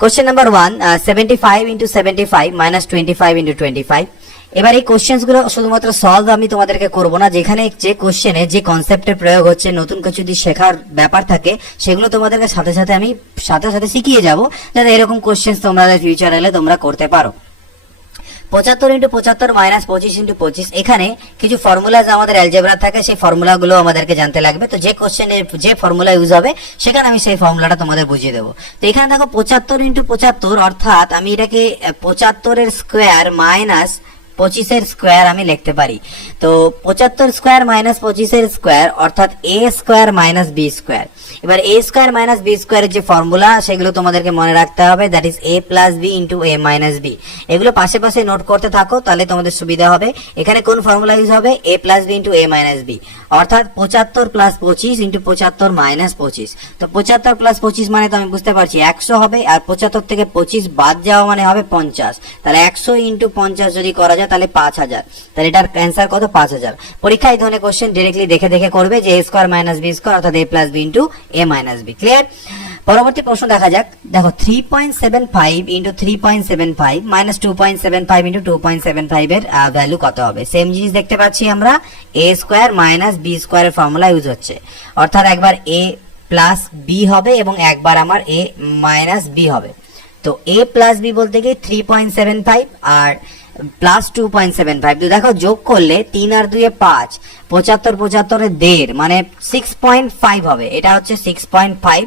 Question number 1, 75 into 75 minus 25 into 25। এবার এই questions গুলো শুধুমাত্র সলভ আমি তোমাদেরকে করব না, যেখানে যে কোশ্চেনে যে কনসেপ্টের প্রয়োগ হচ্ছে, নতুন কিছু যদি শেখার ব্যাপার থাকে সেগুলো তোমাদেরকে সাথে সাথে আমি শিখিয়ে যাব, যাতে এরকম কোশ্চেন্স তোমরা ফিউচার এলে তোমরা করতে পারো। 75 ইন্টু 75 মাইনাস 25 ইন্টু 25, এখানে কিছু ফর্মুলাজ আমাদের অ্যালজেব্রা থাকে, সেই ফর্মুলাগুলো আমাদেরকে জানতে লাগবে। তো যে কোশ্চেনে যে ফর্মুলা ইউজ হবে সেখানে আমি সেই ফর্মুলাটা তোমাদের বুঝিয়ে দেবো। তো এখানে দেখো 75 ইন্টু 75, অর্থাৎ আমি এটাকে 75 এর স্কোয়ার মাইনাস 25 এর স্কোয়ার আমি লিখতে পারি। তো 75 স্কোয়ার মাইনাস 25 এর স্কোয়ার অর্থাৎ a square minus b square. এবার a স্কোয়ার মাইনাস b স্কোয়ারের যে ফর্মুলা সেগুলো তোমাদেরকে মনে রাখতে হবে, that is a plus b into a minus b। এগুলো পাশে পাশে নোট করতে থাকো, তাহলে তোমাদের সুবিধা হবে। এখানে কোন ফর্মুলা ইউজ হবে? a plus b into a minus b, অর্থাৎ 75 প্লাস 25 ইন্টু 75 মাইনাস 25। তো 75 প্লাস 25 মানে তো আমি বুঝতে পারছি 100 হবে, আর 75 থেকে 25 বাদ যাওয়া মানে হবে 50। তাহলে 100 ইন্টু 50 যদি করা যায় তাহলে 5000। তাহলে এটার অ্যান্সার কত? 5000। পরীক্ষায় এই ধরনের কোশ্চেন ডাইরেক্টলি দেখে দেখে করবে যে a square minus b square অর্থাৎ a plus b into a minus b। Clear? পরবর্তী প্রশ্ন দেখা যাক। দেখো 3.75 ইন্টু 3.75 মাইনাস 2.75 ইন্টু 2.75 এর ভ্যালু কত হবে? সেম জিনিস দেখতে পাচ্ছি আমরা, a স্কয়ার মাইনাস b স্কয়ারের ফর্মুলা ইউজ হচ্ছে, অর্থাৎ একবার a প্লাস b হবে এবং একবার আমার a মাইনাস b হবে। তো a প্লাস b বলতে গিয়ে 3.75 আর প্লাস 2.75, তো দেখো যোগ করলে 3 আর 2 5, 75 75 এর 1.5 মানে 6.5 হবে। এটা হচ্ছে 6.5।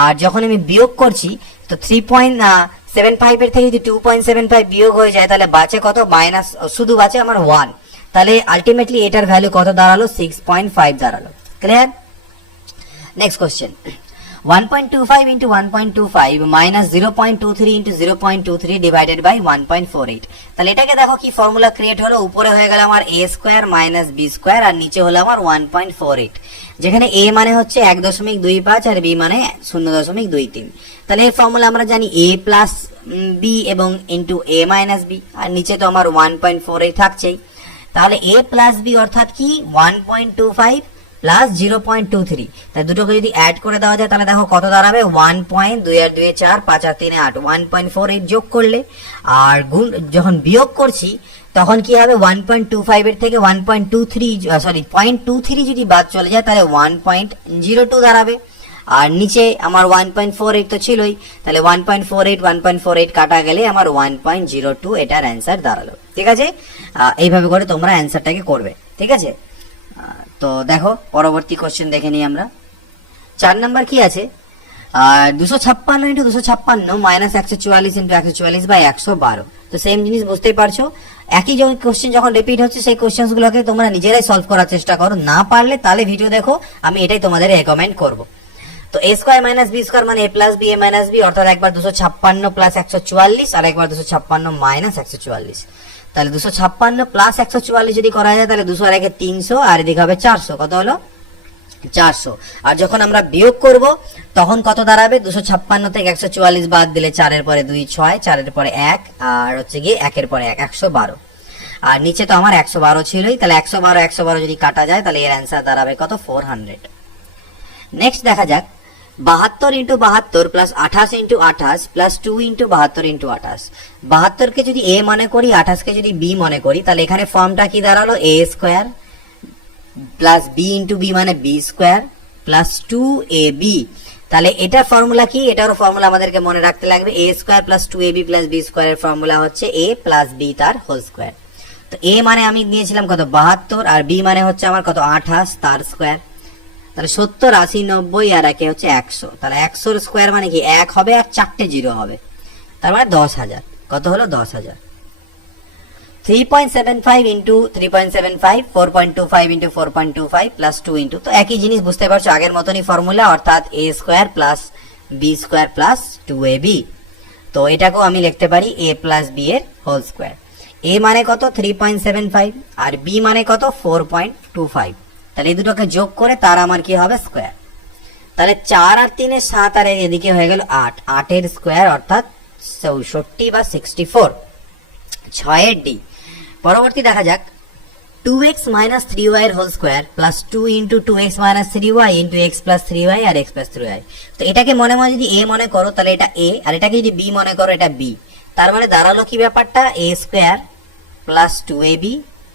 আর যখন আমি বিয়োগ করছি তো 3.75 এর থেকে যদি 2.75 বিয়োগ হয়ে যায় তাহলে বাঁচে কত? মাইনাস, শুধু বাঁচে আমার 1। তাহলে আলটিমেটলি এটার ভ্যালু কত দাঁড়ালো? 6.5 দাঁড়ালো। Clear? Next question, 1.25 into 1.25 minus 0.23 into 0.23 divided by 1.48। তাহলে এটাকে দেখো কি ফর্মুলা ক্রিয়েট হলো, উপরে হয়ে গেল আমার a square minus b square আর নিচে হলো আমার 1.48, যেখানে a মানে হচ্ছে 1.25 আর b মানে 0.23। তাহলে এই ফর্মুলা আমরা জানি a প্লাস b এবং ইন্টু a মাইনাস b, আর নিচে তো আমার 1.48 থাকছেই। তাহলে a প্লাস b অর্থাৎ কি 1.25 প্লাস 0.23, তাই দুটোকে যদি অ্যাড করে দেওয়া যায় তাহলে দেখো কত দাঁড়াবে? 1.2 আর 2 4, 5 আর 3 8, 1.48 যোগ করলে, আর গুণ যখন বিয়োগ করছি তখন কি হবে? 1.25 এর থেকে 0.23 যদি বাদ চলে যায় তাহলে 1.02 দাঁড়াবে, আর নিচে আমার 1.48 তো ছিলই, তাহলে 1.48 কাটা গেলে আমার 1.02 এটার অ্যান্সার দাঁড়ালো। ঠিক আছে? এইভাবে করে তোমরা অ্যান্সারটাকে করবে। ঠিক আছে? তো দেখো পরবর্তী কোশ্চেন দেখে নিই আমরা। 4 নাম্বার কি আছে? 256 ইন্টু 256 মাইনাস 144 ইন্টু 144 বাই 112। তো সেম জিনিস বুঝতেই পারছো, একই কোশ্চেন যখন রিপিট হচ্ছে সেই কোশ্চেন গুলোকে তোমরা নিজেরাই সলভ করার চেষ্টা করো, না পারলে তাহলে ভিডিও দেখো, আমি এটাই তোমাদের রেকমেন্ড করব। তো a square minus b square মানে a plus b a minus b, অর্থাৎ একবার 256 প্লাস 144 আর একবার 256 মাইনাস 144। তাহলে 256 প্লাস 144 যদি করা যায় তাহলে 200 আর 1 300 আর এদিকে হবে 400। কত হলো? 400। আর যখন আমরা বিয়োগ করব তখন কত দাঁড়াবে? 256 থেকে 144 বাদ দিলে 4 এর পরে 2 6, 4 এর পরে 1 আর হচ্ছে গিয়ে 1 এর পরে 1, 112। আর নিচে তো আমার 112 ছিলই, তাহলে 112 যদি কাটা যায় তাহলে এর অ্যান্সার দাঁড়াবে কত? 400। নেক্সট দেখা যাক 72 into 72 plus 28 into 28 plus 2 into 72 into 28। 72 কে যদি a মনে করি, 28 কে যদি b মনে করি, তাহলে এখানে ফর্মটা কি দাঁড়ালো? a square plus b into b মানে b স্কয়ার প্লাস 2ab। তাহলে এটার ফর্মুলা কি? এটারও ফর্মুলা আমাদেরকে মনে রাখতে লাগবে। a square plus 2ab plus b স্কয়ারের ফর্মুলা হচ্ছে a প্লাস b তার হোল স্কয়ার। তো a মানে আমি নিয়েছিলাম কত? 72, আর b মানে হচ্ছে আমার কত? 28 তার স্কয়ার। তাহলে 70 80 90 আর একে হচ্ছে 100। তাহলে 100 এর স্কয়ার মানে কি 1 হবে আর 4টে 0 হবে, তার মানে 10000। কত হলো? 10000। 3.75 ইন্টু 3.75, 4.25 ইন্টু 4.25 প্লাস 2 ইন্টু, তো একই জিনিস বুঝতে পারছো, আগের মতনই ফর্মুলা, অর্থাৎ a square plus b square plus 2ab। তো এটাকেও আমি লিখতে পারি a প্লাস b এর হোল স্কয়ার। a মানে কত? 3.75 আর b মানে কত? 4.25। তাহলে এই দুটোকে যোগ করে তার আমার কি হবে? স্কয়ার। তাহলে 4 আর 3 এর 7 আর এদিকে হয়ে গেল 8, 8 এর স্কয়ার অর্থাৎ 64 বা 64, 6 এর ডি। পরবর্তী দেখা যাক 2x minus 3y এর whole square plus 2 into 2x minus 3y into x plus 3y আর x প্লাস 3y। তো এটাকে মনে মনে যদি a মনে করো তাহলে এটা a, আর এটাকে যদি b মনে করো এটা b। তার মানে দাঁড়ালো কি ব্যাপারটা, a square plus 2ab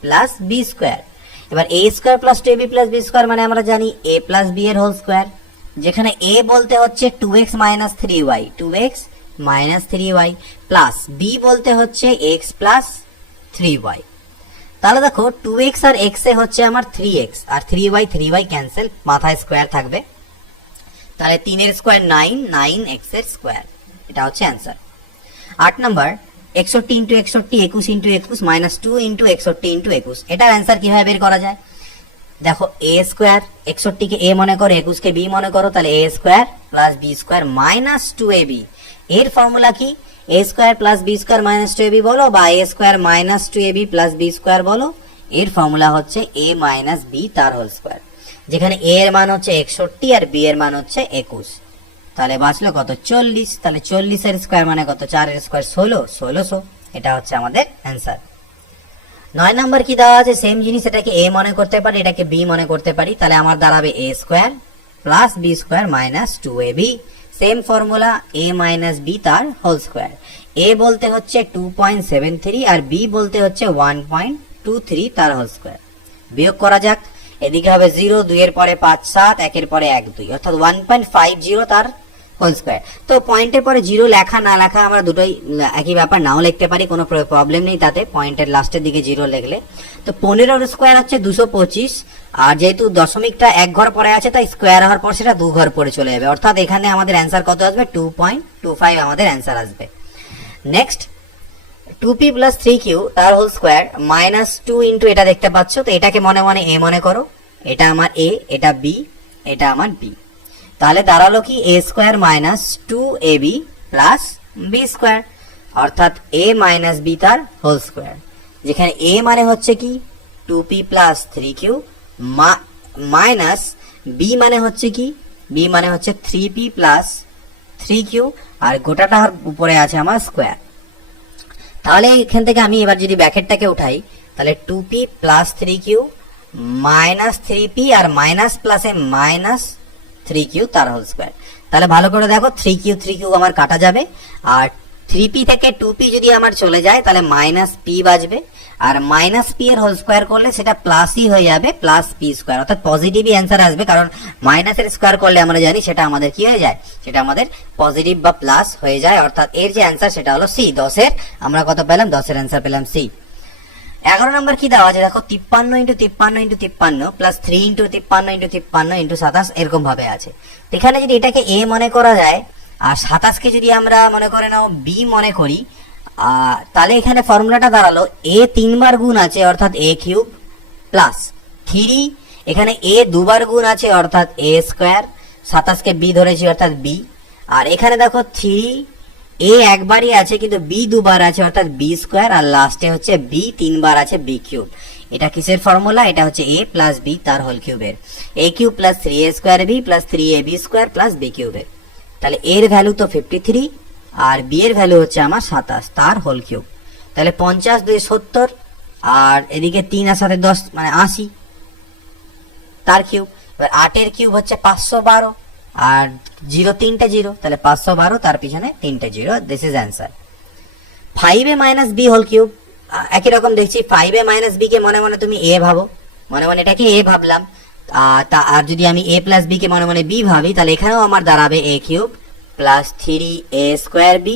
plus b square. এবার a square plus 2ab plus b square মানে আমরা জানি a প্লাস b এর হোল স্কোয়ার, যেখানে a বলতে হচ্ছে 2x minus 3y, 2x minus 3y plus b বলতে হচ্ছে x প্লাস 3y। তাহলে দেখো 2x আর x এ হচ্ছে আমার 3x আর 3y 3y ক্যান্সেল, মাথায় স্কোয়ার থাকবে, তাহলে 3 এর স্কোয়ার 9, 9x এর স্কোয়ার, এটা হচ্ছে answer. 8 number 61 into 61 21 into 21 minus 2 into 61 into 21, এটার অ্যান্সার কিভাবে বের করা যায়? দেখো a স্কোয়ার, 61 কে a মনে করো, 21 কে b মনে করো, তাহলে a square plus b square minus 2ab। এর ফর্মুলা কি? a square plus b square minus 2ab বলো বা a square minus 2ab plus b square বলো, এর ফর্মুলা হচ্ছে a মাইনাস b তার হোল স্কোয়ার, যেখানে a এর মান হচ্ছে 61 আর b এর মান হচ্ছে 21। তাহলে বাঁচলো কত? 40। তাহলে 40 এর স্কোয়ার মানে কত? 4 এর স্কোয়ার 16, 1600। এটা হচ্ছে আমাদের অ্যান্সার। 9 নাম্বার কি দেওয়া আছে? সেম জিনিস, এটাকে a মনে করতে পারি, এটাকে b মনে করতে পারি, তাহলে আমার দাঁড়াবে a square plus b square minus 2ab। Same formula, a minus b তার হোল স্কোয়ার। a বলতে হচ্ছে 2.73 আর b বলতে হচ্ছে 1.23 তার হোল স্কোয়ার। বিয়োগ করা যাক, এদিকে হবে 0, 2 এর পরে 5 7, 1 এর পরে 1 2, অর্থাৎ 1.50 তার হোল স্কোয়ার। তো পয়েন্টের পরে 0 লেখা না লেখা আমরা দুটোই একই ব্যাপার, নাও লিখতে পারি, কোনো প্রবলেম নেই তাতে, পয়েন্টের লাস্টের দিকে 0 লিখলে। তো 15 স্কোয়ার হচ্ছে 225, আর যেহেতু দশমিকটা এক ঘর পরে আছে তাই স্কোয়ার হওয়ার পর সেটা 2 ঘর পরে চলে যাবে, অর্থাৎ এখানে আমাদের অ্যান্সার কত আসবে? 2.25 আমাদের অ্যান্সার আসবে। নেক্সট 2p প্লাস 3q তার হোল স্কোয়ার মাইনাস 2 ইন্টু, এটা দেখতে পাচ্ছ, তো এটাকে মনে মনে a মনে করো, এটা আমার a, এটা b, এটা আমার b। তাহলে দাঁড়ালো কি? a square minus 2ab plus b square, অর্থাৎ a মাইনাস b তার হোল স্কোয়ার, যেখানে a মানে হচ্ছে কি 2p plus 3q minus b মানে হচ্ছে কি, b মানে হচ্ছে 3p প্লাস 3q, আর গোটাটার উপরে আছে আমার স্কোয়ার। তাহলে এখান থেকে আমি এবার যদি ব্র্যাকেটটাকে উঠাই, তাহলে 2p plus 3q minus 3p আর মাইনাস প্লাসে মাইনাস 3q তার হোল স্কোয়ার। তাহলে ভালো করে দেখো, 3q আমার কাটা যাবে, আর 3p থেকে 2p যদি আমার চলে যায় তাহলে মাইনাস p বাজবে, আর মাইনাস p এর হোল স্কোয়ার করলে সেটা প্লাসই হয়ে যাবে, প্লাস p স্কোয়ার, অর্থাৎ পজিটিভই অ্যান্সার আসবে, কারণ মাইনাসের স্কোয়ার করলে আমরা জানি সেটা আমাদের কি হয়ে যায়, সেটা আমাদের পজিটিভ বা প্লাস হয়ে যায়, অর্থাৎ এর যে অ্যান্সার সেটা হলো সি। 10-এর আমরা কত পেলাম? 10-এর অ্যান্সার পেলাম সি। 11 নম্বর কি দেওয়া আছে? দেখো 53 into 53 into 53 plus 3 into 53 into 53 into 27 এরকম ভাবে আছে। এখানে যদি এটাকে a মনে করা যায় আর 27 কে যদি আমরা মনে করে নাও b মনে করি, তাহলে এখানে ফর্মুলাটা দাঁড়ালো a 3 বার গুণ আছে অর্থাৎ a কিউব প্লাস 3, এখানে a 2 বার গুণ আছে অর্থাৎ a স্কোয়ার, 27 কে b ধরেছি অর্থাৎ b, আর এখানে দেখো 3 a একবারই আছে কিন্তু b 2 বার আছে অর্থাৎ b স্কোয়ার, আর লাস্টে হচ্ছে b 3 বার আছে b কিউব। এটা কিসের ফর্মুলা? এটা হচ্ছে a প্লাস b তার হোল কিউবের, a cube plus 3a square b plus 3ab square plus b কিউবের। তাহলে এর ভ্যালু তো 53 আর b এর ভ্যালু হচ্ছে আমার 27 তার হোল কিউব। তাহলে 50 2 70, আর এদিকে 3 আর সাথে 10 মানে 80 তার কিউব। এবার 8 এর কিউব হচ্ছে 512, আর 0 3টে 0, তাহলে 512 তার পিছনে 3টে 0, this is answer. 5a minus b whole cube, একই রকম দেখছি, 5a মাইনাস b কে মনে মনে তুমি a ভাবো, মনে মনে এটাকে a ভাবলাম, আর যদি আমি a প্লাস b কে মনে মনে b ভাবি, তাহলে এখানেও আমার দাঁড়াবে a cube plus 3a square b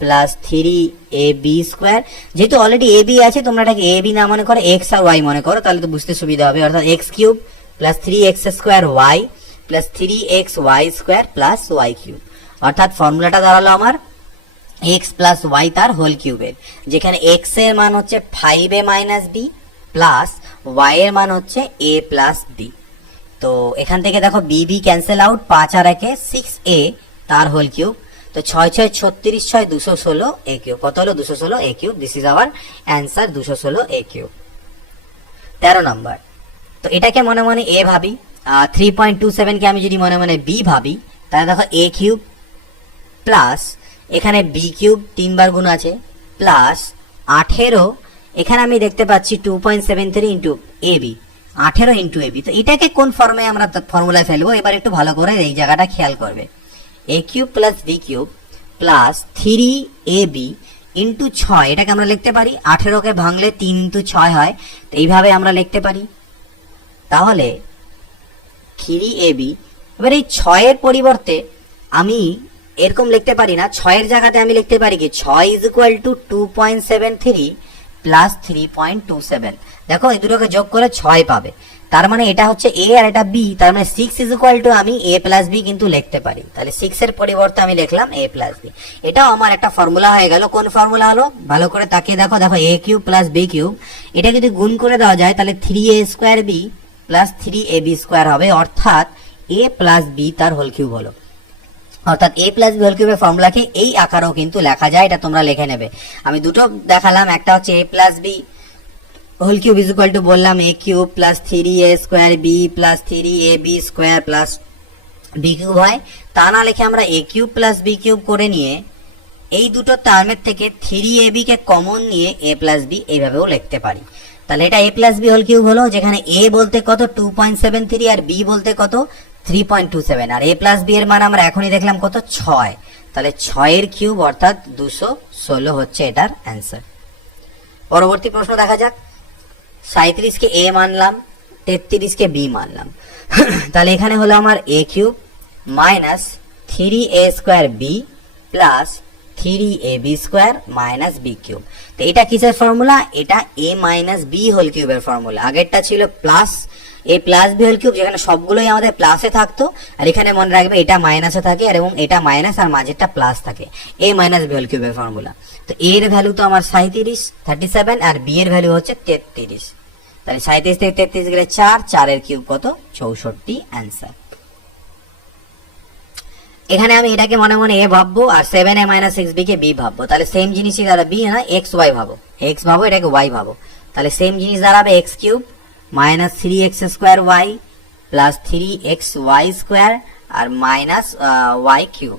plus 3ab square. যেহেতু অলরেডি ab আছে, তোমরা এটাকে ab না মনে করো, x আর y মনে করো, তাহলে তো বুঝতে সুবিধা হবে, অর্থাৎ x cube plus 3x square y plus 3xy square plus y cube, অর্থাৎ ফর্মুলাটা দাঁড়ালো আমার x প্লাস y তার হোল কিউবের, যেখানে x এর মান হচ্ছে 5a minus b plus y এর মান হচ্ছে a প্লাস b। তো এখান থেকে দেখো b b ক্যান্সেল আউট, 5 আর 1 6a তার হোল কিউব, তো 6 6 36 6 216 a কিউব, কত হলো? 216 a cube. This is hour answer, 216 a cube. 13 নম্বর, তো এটাকে মনে মনে a ভাবি, 3.27 কে আমি যদি মনে মনে b ভাবি, তাহলে দেখো a কিউব প্লাস এখানে b কিউব 3 বার গুণ আছে প্লাস 18, এখানে আমি দেখতে পাচ্ছি 2.73 ইন্টু এবি, 18 ইন্টু এবি। তো এটাকে কোন ফর্মে আমরা ফর্মুলায় ফেলবো, এবার একটু ভালো করে এই জায়গাটা খেয়াল করবে। A cube plus b cube plus 3ab into 6, এটাকে আমরা লিখতে পারি 18কে ভাঙলে 3 ইন্টু 6 হয়, তো এইভাবে আমরা লিখতে পারি। তাহলে 3ab, এবার এই 6 এর পরিবর্তে আমি এরকম লিখতে পারি না, 6 এর জায়গাতে আমি লিখতে পারি কি 6 ইজ ইকুয়াল টু 2.73 প্লাস 3.27। দেখো এই দুটোকে যোগ করে 6 পাবে, তার মানে এটা হচ্ছে এ আর এটা বি, তার মানে 6 ইজ ইকুয়াল টু আমি এ প্লাস বি কিন্তু লিখতে পারি। তাহলে 6 এর পরিবর্তে আমি লিখলাম এ প্লাস বি। এটাও আমার একটা ফর্মুলা হয়ে গেল। কোন ফর্মুলা হলো ভালো করে তাকিয়ে দেখো। দেখো এ কিউব প্লাস বি কিউব, এটা যদি গুণ করে দেওয়া যায় তাহলে 3a square b plus 3ab square হবে, অর্থাৎ এ প্লাস বি তার হোল কিউব হলো। অর্থাৎ এ প্লাস বি হোল কিউবের ফর্মুলাকে এই আকারেও কিন্তু লেখা যায়, এটা তোমরা লিখে নেবে। আমি দুটো দেখালাম, একটা হচ্ছে a plus B whole cube is equal to বললাম a cube plus 3a square b plus 3ab square plus b cube হয়। তা না লিখে আমরা a cube plus b cube করে নিয়ে এই দুটো টার্মের থেকে 3ab কে কমন নিয়ে এ প্লাস বি এইভাবেও লিখতে পারি। তাহলে এটা এ প্লাস বি হোল কিউব হলো, যেখানে এ বলতে কত 2.73 আর বি বলতে কত 3.27, আর এ প্লাস বি এর মান আমরা এখনই দেখলাম কত 6। তাহলে 6 এর কিউব অর্থাৎ 216 হচ্ছে এটার অ্যান্সার। পরবর্তী প্রশ্ন দেখা যাক। 37 কে এ মানলাম, 33 কে বি মানলাম। তাহলে এখানে হলো আমার a cube minus 3a square b plus 3ab square minus B cube. তো এটা কিসের ফর্মুলা? এটা এ মাইনাস বি হোল কিউবের ফর্মুলা। আগেরটা ছিল plus a plus B whole cube, যেখানে সবগুলোই আমাদের প্লাসে থাকতো, আর এখানে মনে রাখবে এটা মাইনাসে থাকে আর এবং এটা মাইনাস আর মাঝেরটা প্লাস থাকে। এ মাইনাস বি হোল কিউবের ফর্মুলা। তো এর ভ্যালু তো আমার 37 আর বি এর ভ্যালু হচ্ছে 33। তাহলে 37 থেকে 33 গেলে 4, 4 এর কিউব কত 64 অ্যান্সার। এখানে আমি এটাকে মনে মনে এ ভাববো আর 7a minus 6b K B ভাববো। তাহলে সেম জিনিসই দাঁড়াবে বি না এক্স ওয়াই ভাবো, এক্স ভাবো এটাকে ওয়াই ভাবো। তাহলে সেম জিনিস দাঁড়াবে x cube minus 3x square y plus 3xy square আর মাইনাস ওয়াই কিউব।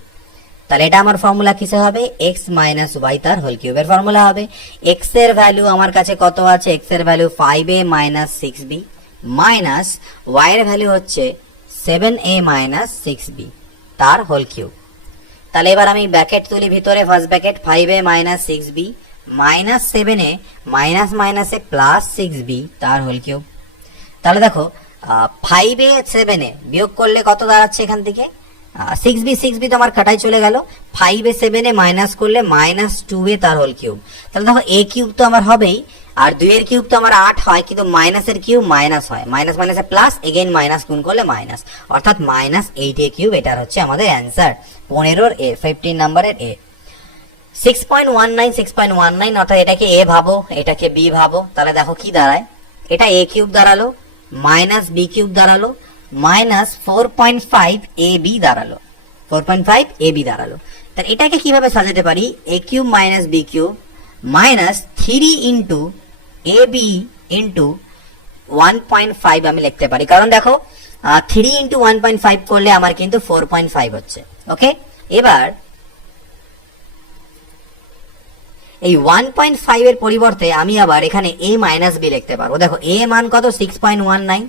তাহলে এটা আমার ফর্মুলা কিসে হবে? এক্স মাইনাস ওয়াই তার হোল কিউবের ফর্মুলা হবে। এক্স এর ভ্যালু আমার কাছে কত আছে? এক্স এর value 5a minus 6b minus y এর ভ্যালু হচ্ছে 7a মাইনাস 6b তার হোল কিউব। তাহলে এবার আমি ব্র্যাকেট তুলি ভিতরে, first bracket 5a minus 6b minus 7a minus মাইনাসে প্লাস 6b তার হোল কিউব। তাহলে দেখো 5a 7a বিয়োগ করলে কত দাঁড়াচ্ছে এখান থেকে? 6b তো আমার কাটাই চলে গেল। 5a 7a মাইনাস করলে মাইনাস 2a তার হোল কিউব। তাহলে দেখো a কিউব তো আমার হবেই, আর 2 এর কিউব তো আমার 8 হয়, কিন্তু মাইনাসের কিউব মাইনাস হয়, মাইনাস মাইনাসে প্লাস, এগেইন মাইনাস গুণ করলে মাইনাস, অর্থাৎ মাইনাস 8a কিউব এটার হচ্ছে আমাদের অ্যান্সার। 15 এ 15 নাম্বারের এ। 6.19 অর্থাৎ এটাকে এ ভাবো, এটাকে বি ভাবো। তাহলে দেখো কি দাঁড়ায়, এটা এ কিউব দাঁড়ালো মাইনাস বি কিউব দাঁড়ালো মাইনাস 4.5 এ বি দাঁড়ালো, 4.5 এ বি দাঁড়ালো। তাহলে এটাকে কিভাবে সাজাতে পারি? A cube minus B cube minus 3 into a b into 1.5 আমি লিখতে পারি, কারণ দেখো 3 ইন্টু 1.5 করলে আমার কিন্তু 4.5 হচ্ছে। ওকে, এবার এই 1.5 এর পরিবর্তে আমি আবার এখানে a মাইনাস বি লিখতে পারবো। দেখো a মান কত 6.19,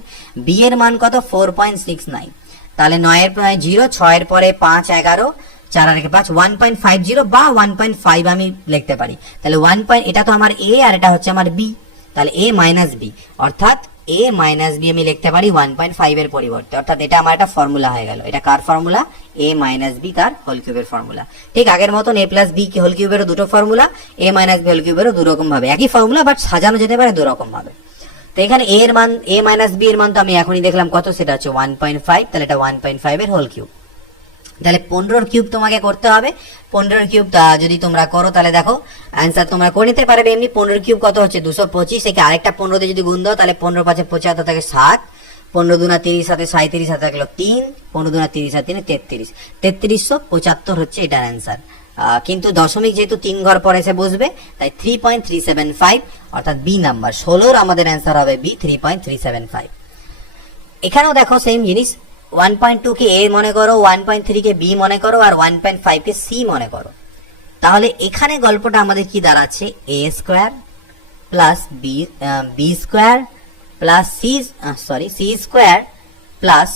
b এর মান কত 4.69। তাহলে 9 এর পরে 0, 6 এর পরে 5 11, 4 আর 5 1.50 বা 1.5 আমি লিখতে পারি। তাহলে 1. এটা তো আমার a আর এটা হচ্ছে আমার b, তাহলে a মাইনাস b অর্থাৎ a মাইনাস বি আমি লিখতে পারি 1.5 এর পরিবর্তে। অর্থাৎ এটা আমার একটা ফর্মুলা হয়ে গেল। এটা কার ফর্মুলা? a মাইনাস বি তার হোল কিউবের ফর্মুলা। ঠিক আগের মতন a প্লাস বি হোল কিউবেরও দুটো formula, a minus b whole কিউবেরও দুরকম ভাবে, একই ফর্মুলা বাট সাজানো যেতে পারে দুরকম ভাবে। তো এখানে a এর মান, a মাইনাস বি এর মান তো আমি এখনই দেখলাম কত, সেটা হচ্ছে 1.5। তাহলে এটা 1.5 এর হোল কিউব। তাহলে 15 কিউব তোমাকে করতে হবে। 15 কিউব যদি তোমরা করো তাহলে দেখো অ্যান্সার তোমরা করে নিতে পারবে এমনি। 15 কিউব কত হচ্ছে 225, একে আরেকটা 15 দিয়ে যদি গুণ দাও তাহলে 15 5 75 থেকে 7, 15 দুনা 30 সাথে 37 সাথে থাকলো 3, 15 দুনা 30 সাথে 33, 3375 হচ্ছে এটার অ্যান্সার। কিন্তু দশমিক যেহেতু 3 ঘর পরে এসে বসবে তাই 3.375 অর্থাৎ বি নাম্বার 16 আমাদের অ্যান্সার হবে বি 3.375। এখানেও দেখো সেম জিনিস, 1.2 কে a মনে করো, 1.3 কে b মনে করো আর 1.5 কে c মনে করো। তাহলে এখানে গল্পটা আমাদের কি দাঁড়াচ্ছে? a square plus B square plus C square plus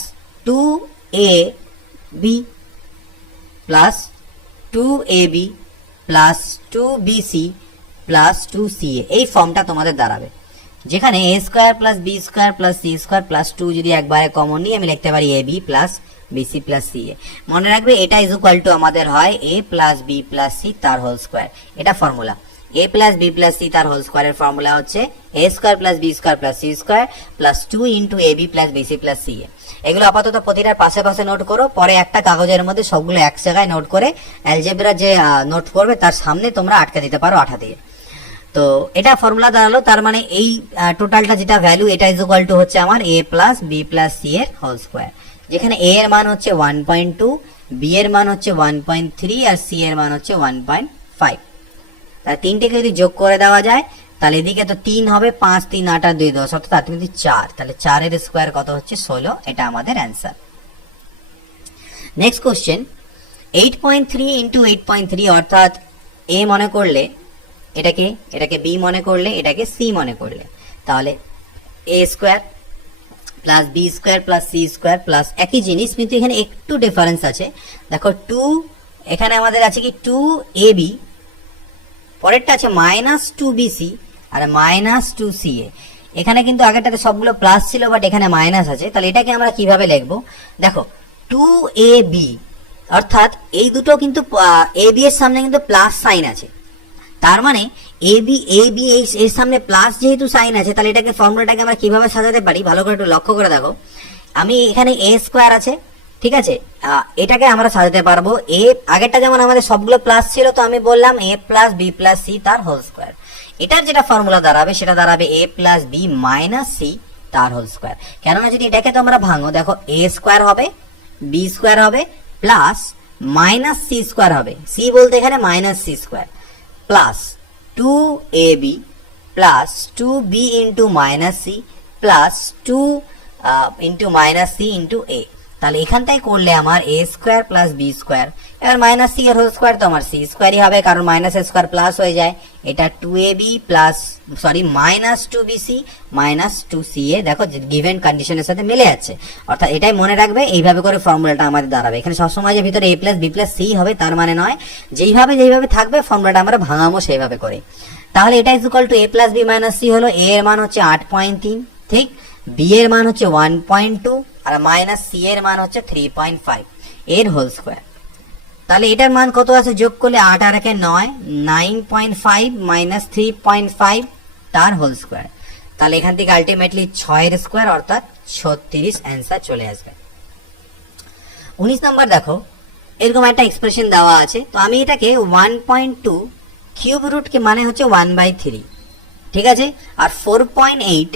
2ab plus 2ab plus 2bc plus 2ca, এই ফর্মটা তোমাদের দাঁড়াবে, যেখানে a square plus B square plus C square plus 2 যদি একবারে কমন নিই আমি লিখতে পারি ab plus BC plus CA. মনে রাখবে এটা ইজ ইকুয়াল টু আমাদের হয় a plus B plus C তার হোল স্কোয়ার, এটা formula. a plus B plus C তার হোল স্কোয়ারের ফর্মুলা হচ্ছে a square plus B square plus C square plus 2 into ab plus BC plus CA. এগুলো আপাতত প্রতিটার পাশে পাশে নোট করো, পরে একটা কাগজের মধ্যে সবগুলো এক জায়গায় নোট করে অ্যালজেব্রা যে নোট করবে তার সামনে তোমরা আটকে দিতে পারো আঠা দিয়ে। তো এটা ফর্মুলা দাঁড়ালো, তার মানে এই টোটালটা যেটা ভ্যালু এটা ইজ ইকুয়াল টু হচ্ছে আমার a plus B plus C এর হোল স্কোয়ার, যেখানে a এর মান হচ্ছে 1.2, b এর মান হচ্ছে 1.3 আর c এর মান হচ্ছে 1.5। তাহলে তিনটেকে যদি যোগ করে দেওয়া যায় তাহলে এদিকে তো 3 হবে, 5 3 8 আর 2 10 অর্থাৎ তুমি 4, তাহলে 4 এর স্কোয়ার কত হচ্ছে 16, এটা আমাদের অ্যান্সার। নেক্সট কোশ্চেন 8.3 ইন্টু 8.3 অর্থাৎ a মনে করলে এটাকে b মনে করলে এটাকে c মনে করলে, তাহলে a square plus B square plus C square plus একই জিনিস, কিন্তু এখানে একটু ডিফারেন্স আছে। দেখো 2 এখানে আমাদের আছে কি 2ab, পরেরটা আছে মাইনাস 2bc আর মাইনাস 2ca। এখানে কিন্তু আগেরটাতে সবগুলো প্লাস ছিল বাট এখানে মাইনাস আছে, তাহলে এটাকে আমরা কিভাবে লিখবো? দেখো 2ab অর্থাৎ এই দুটো কিন্তু ab এর সামনে কিন্তু প্লাস সাইন আছে, তার মানে ab এর সামনে প্লাস যেহেতু সাইন আছে, তাহলে এটাকে ফর্মুলাটাকে আমরা কিভাবে সাজাতে পারি ভালো করে একটু লক্ষ্য করে দেখো। আমি এখানে a স্কোয়ার আছে, ঠিক আছে, এটাকে আমরা সাজাতে পারবো a, আগেরটা যেমন আমাদের সবগুলো প্লাস ছিল তো আমি বললাম a plus B plus C তার হোল স্কোয়ার। এটার যেটা ফর্মুলা দাঁড়াবে সেটা দাঁড়াবে a plus B minus C তার হোল স্কোয়ার। কেননা যদি এটাকে তো আমরা ভাঙো, দেখো a স্কোয়ার হবে, বি স্কোয়ার হবে প্লাস মাইনাস সি স্কোয়ার হবে, সি বলতে এখানে minus C square plus 2ab plus 2b into minus C plus 2 into minus C into a। তাহলে এখানটাই করলে আমার a square plus B square, এবার মাইনাস সি এর হোল স্কোয়ার তো আমার সি স্কোয়ারই হবে, কারণ মাইনাস স্কোয়ার প্লাস হয়ে যায়। এটা 2ab plus minus 2bc minus 2ca, দেখো গিভেন কন্ডিশনের সাথে মিলে যাচ্ছে, অর্থাৎ এটাই মনে রাখবে, এইভাবে করে ফর্মুলাটা আমাদের দাঁড়াবে। এখানে সবসময় যে ভিতরে a plus B plus C হবে তার মানে নয়, যেইভাবে থাকবে ফর্মুলাটা আমরা ভাঙাবো সেইভাবে করে। তাহলে এটা is equal to a plus B minus C হলো a এর মান হচ্ছে 8.3, ঠিক, b এর মান হচ্ছে 1.2 আর মাইনাস সি এর মান হচ্ছে 3.5 এর হোল স্কোয়ার। তাহলে এটার মান কত আছে যোগ করলে 8 আর 1 9, 9.5 মাইনাস 3.5 তার হোল স্কোয়ার। তাহলে এখান থেকে আলটিমেটলি 6 এর স্কোয়ার অর্থাৎ 36 অ্যান্সার চলে আসবে। 19 নম্বর দেখো, এরকম একটা এক্সপ্রেশন দেওয়া আছে, তো আমি এটাকে 1.2 কিউব রুট কে মানে হচ্ছে 1/3, ঠিক আছে, আর 4.8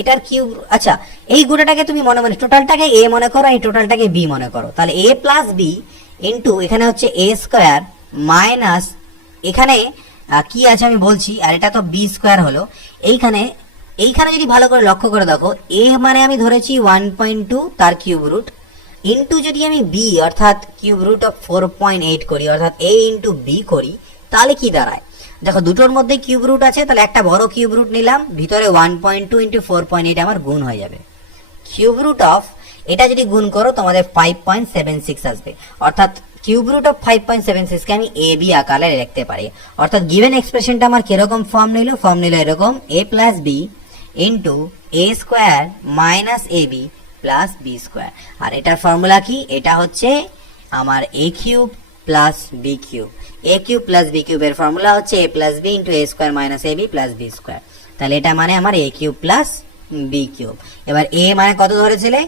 এটার কিউব। আচ্ছা, এই গোটাটাকে তুমি মনে টোটালটাকে a মনে করো, এই টোটালটাকে b মনে করো, তাহলে a প্লাস বি ইন্টু এখানে হচ্ছে a স্কোয়ার মাইনাস এখানে কি আছে আমি বলছি, আর এটা তো b স্কোয়ার হলো। এইখানে যদি ভালো করে লক্ষ্য করে দেখো, a মানে আমি ধরেছি 1.2 তার কিউব রুট, ইন্টু যদি আমি b অর্থাৎ কিউব রুট অফ 4.8 করি অর্থাৎ a ইন্টু b করি, তাহলে কি দাঁড়ায়? দেখো দুটোর মধ্যে কিউব রুট আছে, তাহলে একটা বড় কিউব রুট নিলাম, ভিতরে 1.2 ইন্টু 4.8 আমার গুণ হয়ে যাবে। কিউব রুট অফ এটা যদি গুণ করো তোমাদের 5.76 আসবে, অর্থাৎ কিউব রুট অফ 5.76 কে আমি এ বি আকারে লিখতে পারি। অর্থাৎ গিভেন এক্সপ্রেশনটা আমার কিরকম ফর্ম নিল এরকম a plus b into a square minus a B plus B square. আর এটার ফর্মুলা কি? এটা হচ্ছে আমার a cube plus b cube. a cube plus b কিউবের ফর্মুলা হচ্ছে a plus b into a square minus a B plus B square. তাহলে এটা মানে আমার a cube plus b cube. এবার a মানে কত ধরেছিলে?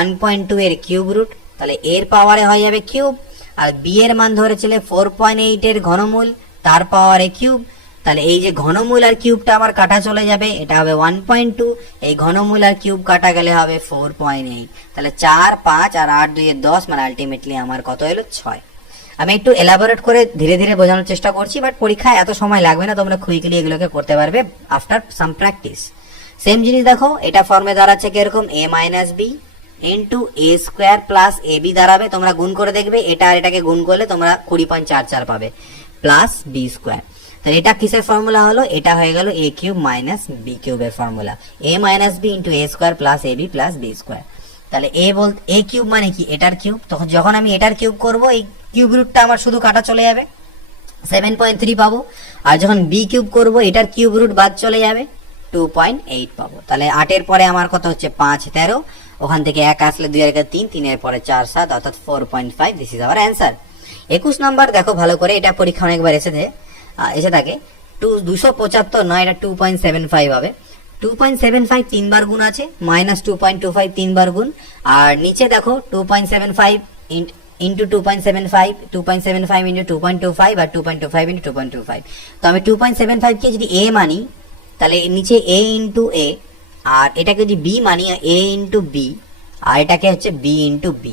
1.2 এর কিউব রুট, তাহলে এর পাওয়ারে হয়ে যাবে কিউব। আর বি এর মান ধরেছিলে 4.8 এর ঘনমূল, তার পাওয়ারে কিউব। তাহলে এই যে ঘনমূল আর কিউবটা আবার কাটা চলে যাবে, এটা হবে 1.2, এই ঘনমূল আর কিউব কাটা গেলে হবে 4.8। তাহলে 4 5 আর 8 2 এর 10, মানে আলটিমেটলি আমার কত এলো? 6। আমি একটু এলাবোরেট করে ধীরে ধীরে বোঝানোর চেষ্টা করছি, বাট পরীক্ষায় এত সময় লাগবে না, তোমরা কুইকলি এগুলোকে করতে পারবে আফটার সাম প্র্যাকটিস। সেম জিনিস দেখো, এটা ফর্মে দাঁড়াচ্ছে কিরকম? a minus B into A square plus A B দাঁড়াবে, তোমরা গুণ করে দেখবে, এটা আর এটাকে গুণ করলে তোমরা 20.44 পাবে প্লাস বি স্কোয়ার। তো এটা কিসের ফর্মুলা হলো, এটা হয়ে গেল a কিউব মাইনাস b কিউবের formula, a minus b into a square plus ab plus b square. তাহলে a কিউব মানে কি, এটার কিউব, তখন যখন আমি এটার কিউব করব এই কিউব রুটটা আমার শুধু কাটা চলে যাবে 7.3 পাবো, আর যখন b কিউব করব এটার কিউব রুট বাদ চলে যাবে 2.8 পাবো। তাহলে 8 এর পরে আমার কত হচ্ছে 5 13, ওখান থেকে 1 আসলে 2 এর 3, 3 এর পরে 4 7 অর্থাৎ 4.5। This is hour answer. 21 number দেখো ভালো করে, এটা পরীক্ষা অনেকবার এসে থাকে 275 নয়, এটা 2.75 হবে। 2.75 তিনবার গুণ আছে, মাইনাস 2.25 তিনবার গুণ, আর নিচে দেখো 2.75 ইন্টু 2.75 ইন্টু 2.25 আর 2.25 ইন্টু 2.25। তো আমি 2.75 কে যদি a মানি তাহলে নিচে a ইন্টু a, আর এটাকে যদি b money a into b, আর এটাকে হচ্ছে b ইন্টু b,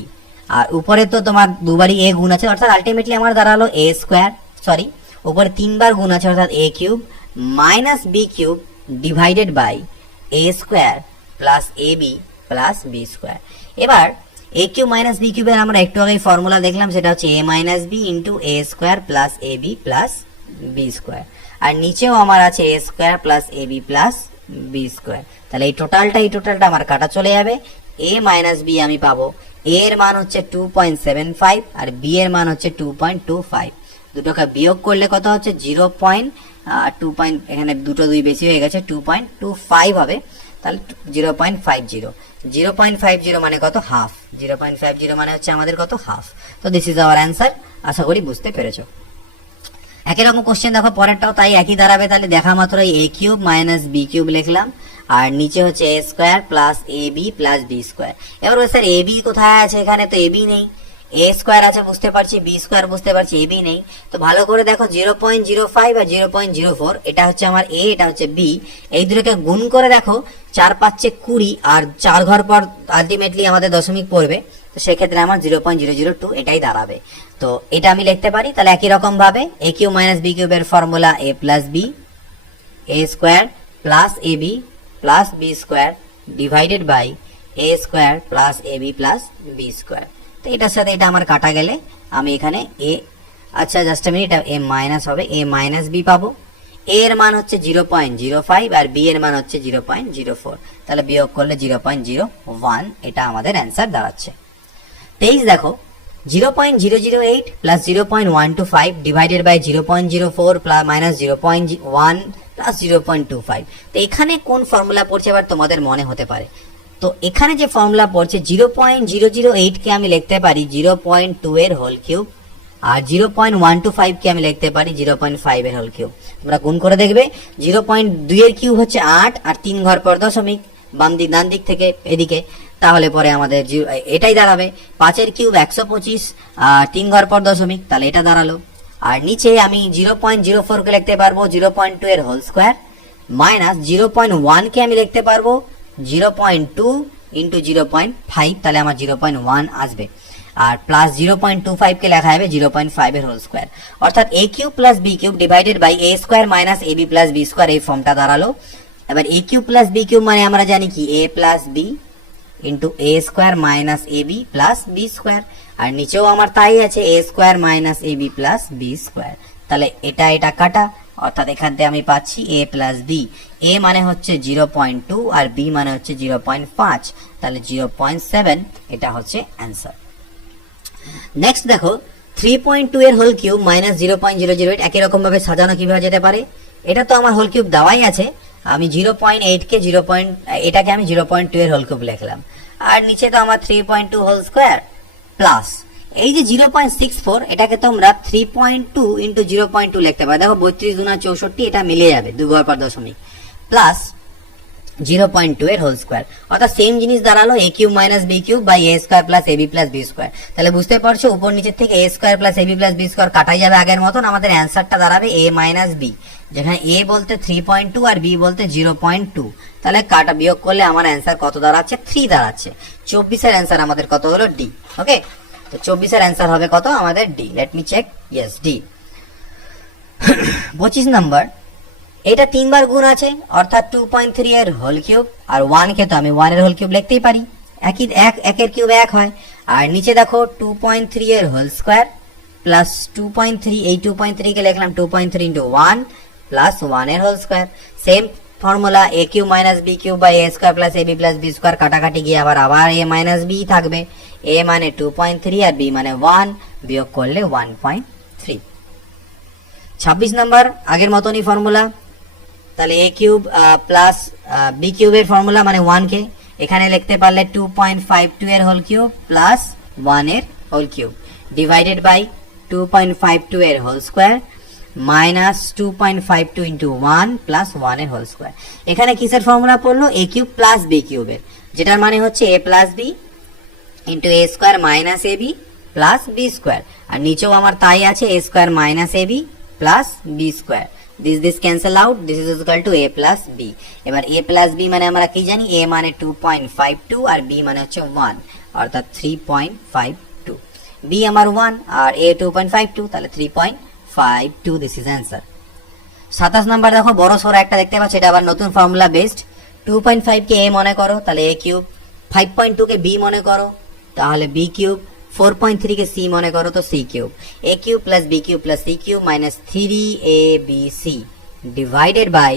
আর উপরে তো তোমার দুবারই a গুণ আছে, অর্থাৎ আলটিমেটলি আমার দাঁড়ালো a স্কোয়ার, সরি উপরে তিনবার গুণ আছে অর্থাৎ a cube minus b cube divided by a square plus ab plus b square. এবার a কিউব মাইনাস b কিউবের আমরা একটু আগে ফর্মুলা দেখলাম, সেটা হচ্ছে a minus b into a square plus ab plus b square, আর নিচেও আমার আছে a square plus ab plus b square. তাহলে এই টোটালটা আমার কাটা চলে যাবে, a মাইনাস b আমি পাবো, a এর মান হচ্ছে 2.75 আর b এর মান হচ্ছে 2.25, দুটোকে বিয়োগ করলে কত হচ্ছে 0.2, এখানে দুটো দুই বেশি হয়ে গেছে 2.25 হবে, তাহলে 0.50 মানে কত হাফ, 0.50 মানে হচ্ছে আমাদের কত হাফ। তো দিস ইজ আওয়ার অ্যান্সার, আশা করি বুঝতে পেরেছো। একই রকম কোশ্চেন দেখো পরেরটাও তাই একই দাঁড়াবে, তাহলে দেখা মাত্র a cube minus b cube লিখলাম, আর নিচে হচ্ছে a square plus ab plus b square. এবার স্যার ab কোথায় আছে, এখানে তো ab নেই, a স্কোয়ার আছে বুঝতে পারছি, b স্কোয়ার বুঝতে পারছি, ab নেই। তো ভালো করে দেখো 0.05 আর 0.04, এটা হচ্ছে আমার a, এটা হচ্ছে b, এই দুটোকে গুণ করে দেখো 4 5 20, আর 4 ঘর পর আলটিমেটলি আমাদের দশমিক পড়বে, তো সেক্ষেত্রে আমার 0.002 এটাই দাঁড়াবে। তো এটা আমি লিখতে পারি, তাহলে একই রকম ভাবে a কিউব মাইনাস b কিউবের formula a plus b, a square plus ab plus b square divided by a square plus ab plus b square. তো এটার সাথে এটা আমার কাটা গেলে আমি এখানে a, আচ্ছা জাস্ট মিনিট, a মাইনাস হবে, a মাইনাস b পাবো, a এর মান হচ্ছে 0.05 আর b এর মান হচ্ছে 0.04, তাহলে বিয়োগ করলে 0.01, এটা আমাদের অ্যান্সার দাঁড়াচ্ছে। 23 দেখো 0.008 plus 0.125 divided by 0.04 plus minus 0.1 plus 0.25। তো এখানে কোন ফর্মুলা পড়ছে এবার তোমাদের মনে হতে পারে, তো এখানে যে ফর্মুলা পড়ছে 0.008 কে আমি লিখতে পারি 0.2 এর হোল কিউব, আর 0.125 কে আমি লিখতে পারি 0.5 এর হোল কিউব। তোমরা গুণ করে দেখবে 0.2 এর কিউব হচ্ছে 8, আর 3 ঘর পর দশমিক ডান দিক থেকে এদিকে, তাহলে পরে আমাদের এটাই দাঁড়াবে। 5 এর কিউব 125, আর 3 ঘর পর দশমিক, তাহলে এটা দাঁড়ালো। আর নিচে আমি 0.04 কে লিখতে পারবো 0.2 এর হোল স্কোয়ার, মাইনাস 0.1 কে আমি লিখতে পারবো 0.2 ইন্টু 0.5, তাহলে আমার 0.1 আসবে, আর প্লাস 0.25 কে লেখা যাবে 0.5 এর হোল স্কোয়ার, অর্থাৎ a cube plus b cube divided by a square minus ab plus b square, এই ফর্মটা দাঁড়ালো। এবার a cube plus b cube মানে আমরা জানি কি a plus b into a square minus ab plus b square, আর নিচেও আমার তাই আছে a square minus ab plus b square. তাহলে এটা কাটা, অর্থাৎ এখান থেকে আমি পাচ্ছি a প্লাস b, a মানে হচ্ছে 0.2 আর b মানে হচ্ছে 0.5, তাহলে 0.7, এটা হচ্ছে অ্যান্সার। নেক্সট দেখো 3.2 এর হোল কিউব মাইনাস 0.008, একই রকম ভাবে সাজানো কিভাবে যেতে পারে, এটা তো আমার হোল কিউব দেওয়াই আছে, আমি 0.8 কে এটাকে আমি 0.2 এর হোল কিউব লিখলাম, আর নিচে তো আমার 3.2 হোল স্কোয়ার প্লাস এই যে 0.64, এটাকে তোমরা 3.2 ইন্টু 0.2 লিখতে পারো, দেখো 32 দুনা 64, এটা মিলে যাবে 2 ঘর পর দশমিক, প্লাস 0.2 এর হোল স্কোয়ার, অর্থাৎ সেম জিনিস দাঁড়ালো a cube minus b cube by a square plus ab plus b square. তাহলে বুঝতে পারছো উপর নিচের থেকে a square plus ab plus b square কাটাই যাবে আগের মতন, আমাদের অ্যান্সারটা দাঁড়াবে a মাইনাস b, যেখানে a বলতে 3.2 আর b বলতে 0.2, তাহলে কাটা বিয়োগ করলে আমার অ্যান্সার কত দাঁড়াচ্ছে 3 দাঁড়াচ্ছে। 24 এর অ্যান্সার আমাদের কত হলো d। ওকে, তো 24 এর অ্যান্সার হবে কত আমাদের d, let me check, yes d। 25 number, এটা 3 বার গুণ আছে, অর্থাৎ 2.3 এর হোল কিউব, আর 1 কে তো আমি 1 এর হোল কিউব লিখতেই পারি, একই 1 এর কিউব 1 হয়, আর নিচে দেখো 2.3 এর হোল স্কোয়ার প্লাস 2.3, এই 2.3 কে লিখলাম 2.3 ইন্টু 1 প্লাস 1 এর whole square. Same formula A cube minus B cube by A square plus A B plus B square, কাটাকাটি গিয়ে আবার এ মাইনাস বি থাকবে। এ মানে 2.3 আর বি মানে 1, বিয়োগ করলে 1.3। 26 নাম্বার আগের মতনই ফর্মুলা, তাহলে এ কিউব প্লাস বি কিউবের ফর্মুলা মানে 1 কে এখানে লিখতে পারলে 2.52 এর হোল কিউব প্লাস 1 এর হোল কিউব ডিভাইডেড বাই 2.52 এর whole square minus 2.52 into 1 plus 1 এর হোল স্কোয়ার। এখানে কিসের ফর্মুলা পড়লো? এ কিউব প্লাস বি কিউবের, যেটার মানে হচ্ছে a plus b into A square minus a B plus B square, আর নিচেও আমার তাই আছে a square minus a B plus B square. this cancel out, this is equal to a plus b। এবার a plus b মানে আমরা কি জানি? a মানে 2.52 আর b মানে হচ্ছে 1, অর্থাৎ 3.52। b আমার 1 আর a 2.52, তাহলে 3.52, this is answer। 27 নাম্বার দেখো বড় সরো একটা দেখতে পাচ্ছ, এটা আবার নতুন ফর্মুলা বেসড। 2.5 কে a মনে করো, তাহলে a কিউব, 5.2 কে b মনে করো, তাহলে b কিউব, 4.3 কে c মনে করো, তো c cube. a cube plus b cube plus c cube minus 3abc divided by,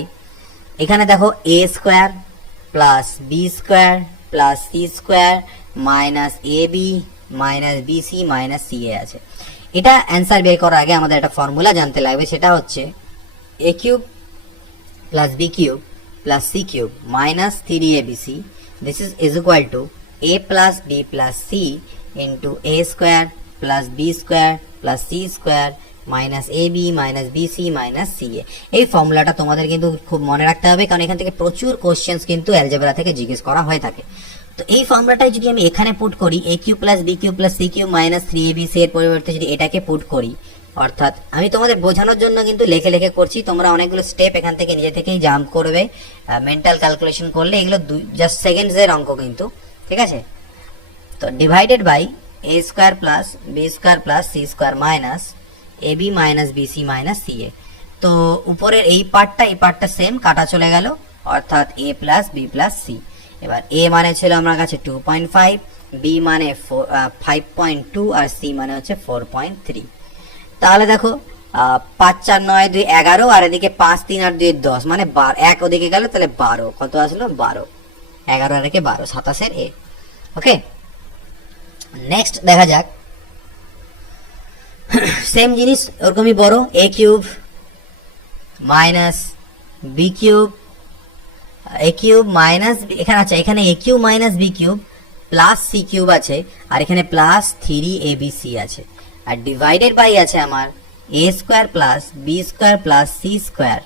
এখানে দেখো a square plus b square plus c square minus ab minus bc minus ca আছে। এটা answer বের করার আগে আমাদের একটা ফর্মুলা জানতে লাগবে, সেটা হচ্ছে a cube plus b cube plus c cube minus 3abc, this is equal to a plus b plus c into a square plus b square plus c square minus ab minus bc minus ca। এই ফর্মুলাটা তোমাদের কিন্তু খুব মনে রাখতে হবে, কারণ এখান থেকে প্রচুর কোশ্চেন্স কিন্তু অ্যালজেব্রা থেকে জিজ্ঞেস করা হয়ে থাকে। তো এই ফর্মুলাটাই যদি আমি এখানে পুট করি, a cube plus b cube plus c cube minus 3abc এর পরিবর্তে যদি এটাকে পুট করি, অর্থাৎ আমি তোমাদের বোঝানোর জন্য কিন্তু লেখে লেখে করছি, তোমরা অনেকগুলো স্টেপ এখান থেকে নিজে থেকেই জাম্প করবে মেন্টাল ক্যালকুলেশন করলে, এগুলো জাস্ট সেকেন্ডসের অঙ্ক কিন্তু, ঠিক আছে। তো divided by a square plus b square plus c square minus ab minus bc minus ca। তো উপরের এই পার্টটা সেম, কাটা চলে গেল, অর্থাৎ a plus b plus c। এবার a মানে ছিল আমার কাছে 2.5, b মানে 5.2 আর c মানে হচ্ছে 4.3। তাহলে দেখো 5 4 9 2 11 আর এদিকে 5 3 আর 2 10, মানে 1 ওদিকে গেল, তাহলে 12, কত আসলো? 12, 11 আর এদিকে 12, 27 এর a। ওকে, নেক্সট দেখা যাক সেম জিনিস ওরকমই বড়, a cube minus b cube, a cube minus, এখানে আছে এখানে a cube minus b cube plus c cube আছে, আর এখানে প্লাস 3abc আছে, আর ডিভাইডেড বাই আছে আমার a square plus b square plus c square,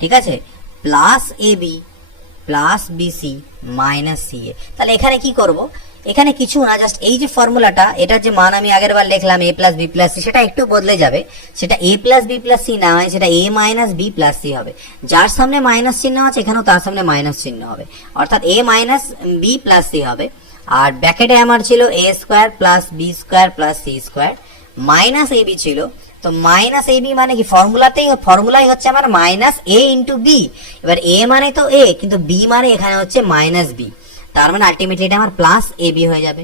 ঠিক আছে, plus ab plus bc minus ca। তাহলে এখানে কি করব? এখানে কিছু না, জাস্ট এই যে ফর্মুলাটা, এটার যে মান আমি আগের বার লিখলাম a plus B plus C, সেটা একটু বদলে যাবে, সেটা a plus B plus C না হয়, সেটা a minus B plus C হবে। যার সামনে মাইনাস চিহ্ন আছে এখানেও তার সামনে মাইনাস চিহ্ন হবে, অর্থাৎ a minus B plus C হবে। আর ব্র্যাকেটে আমার ছিল a square plus B square plus C square minus ab ছিল, তো মাইনাস ab মানে কি? ফর্মুলাই হচ্ছে আমার মাইনাস a ইন্টু বি। এবার a মানে তো a, কিন্তু b মানে এখানে হচ্ছে মাইনাস বি, তার মানে আলটিমেটলি এটা আমার প্লাস এ বি হয়ে যাবে।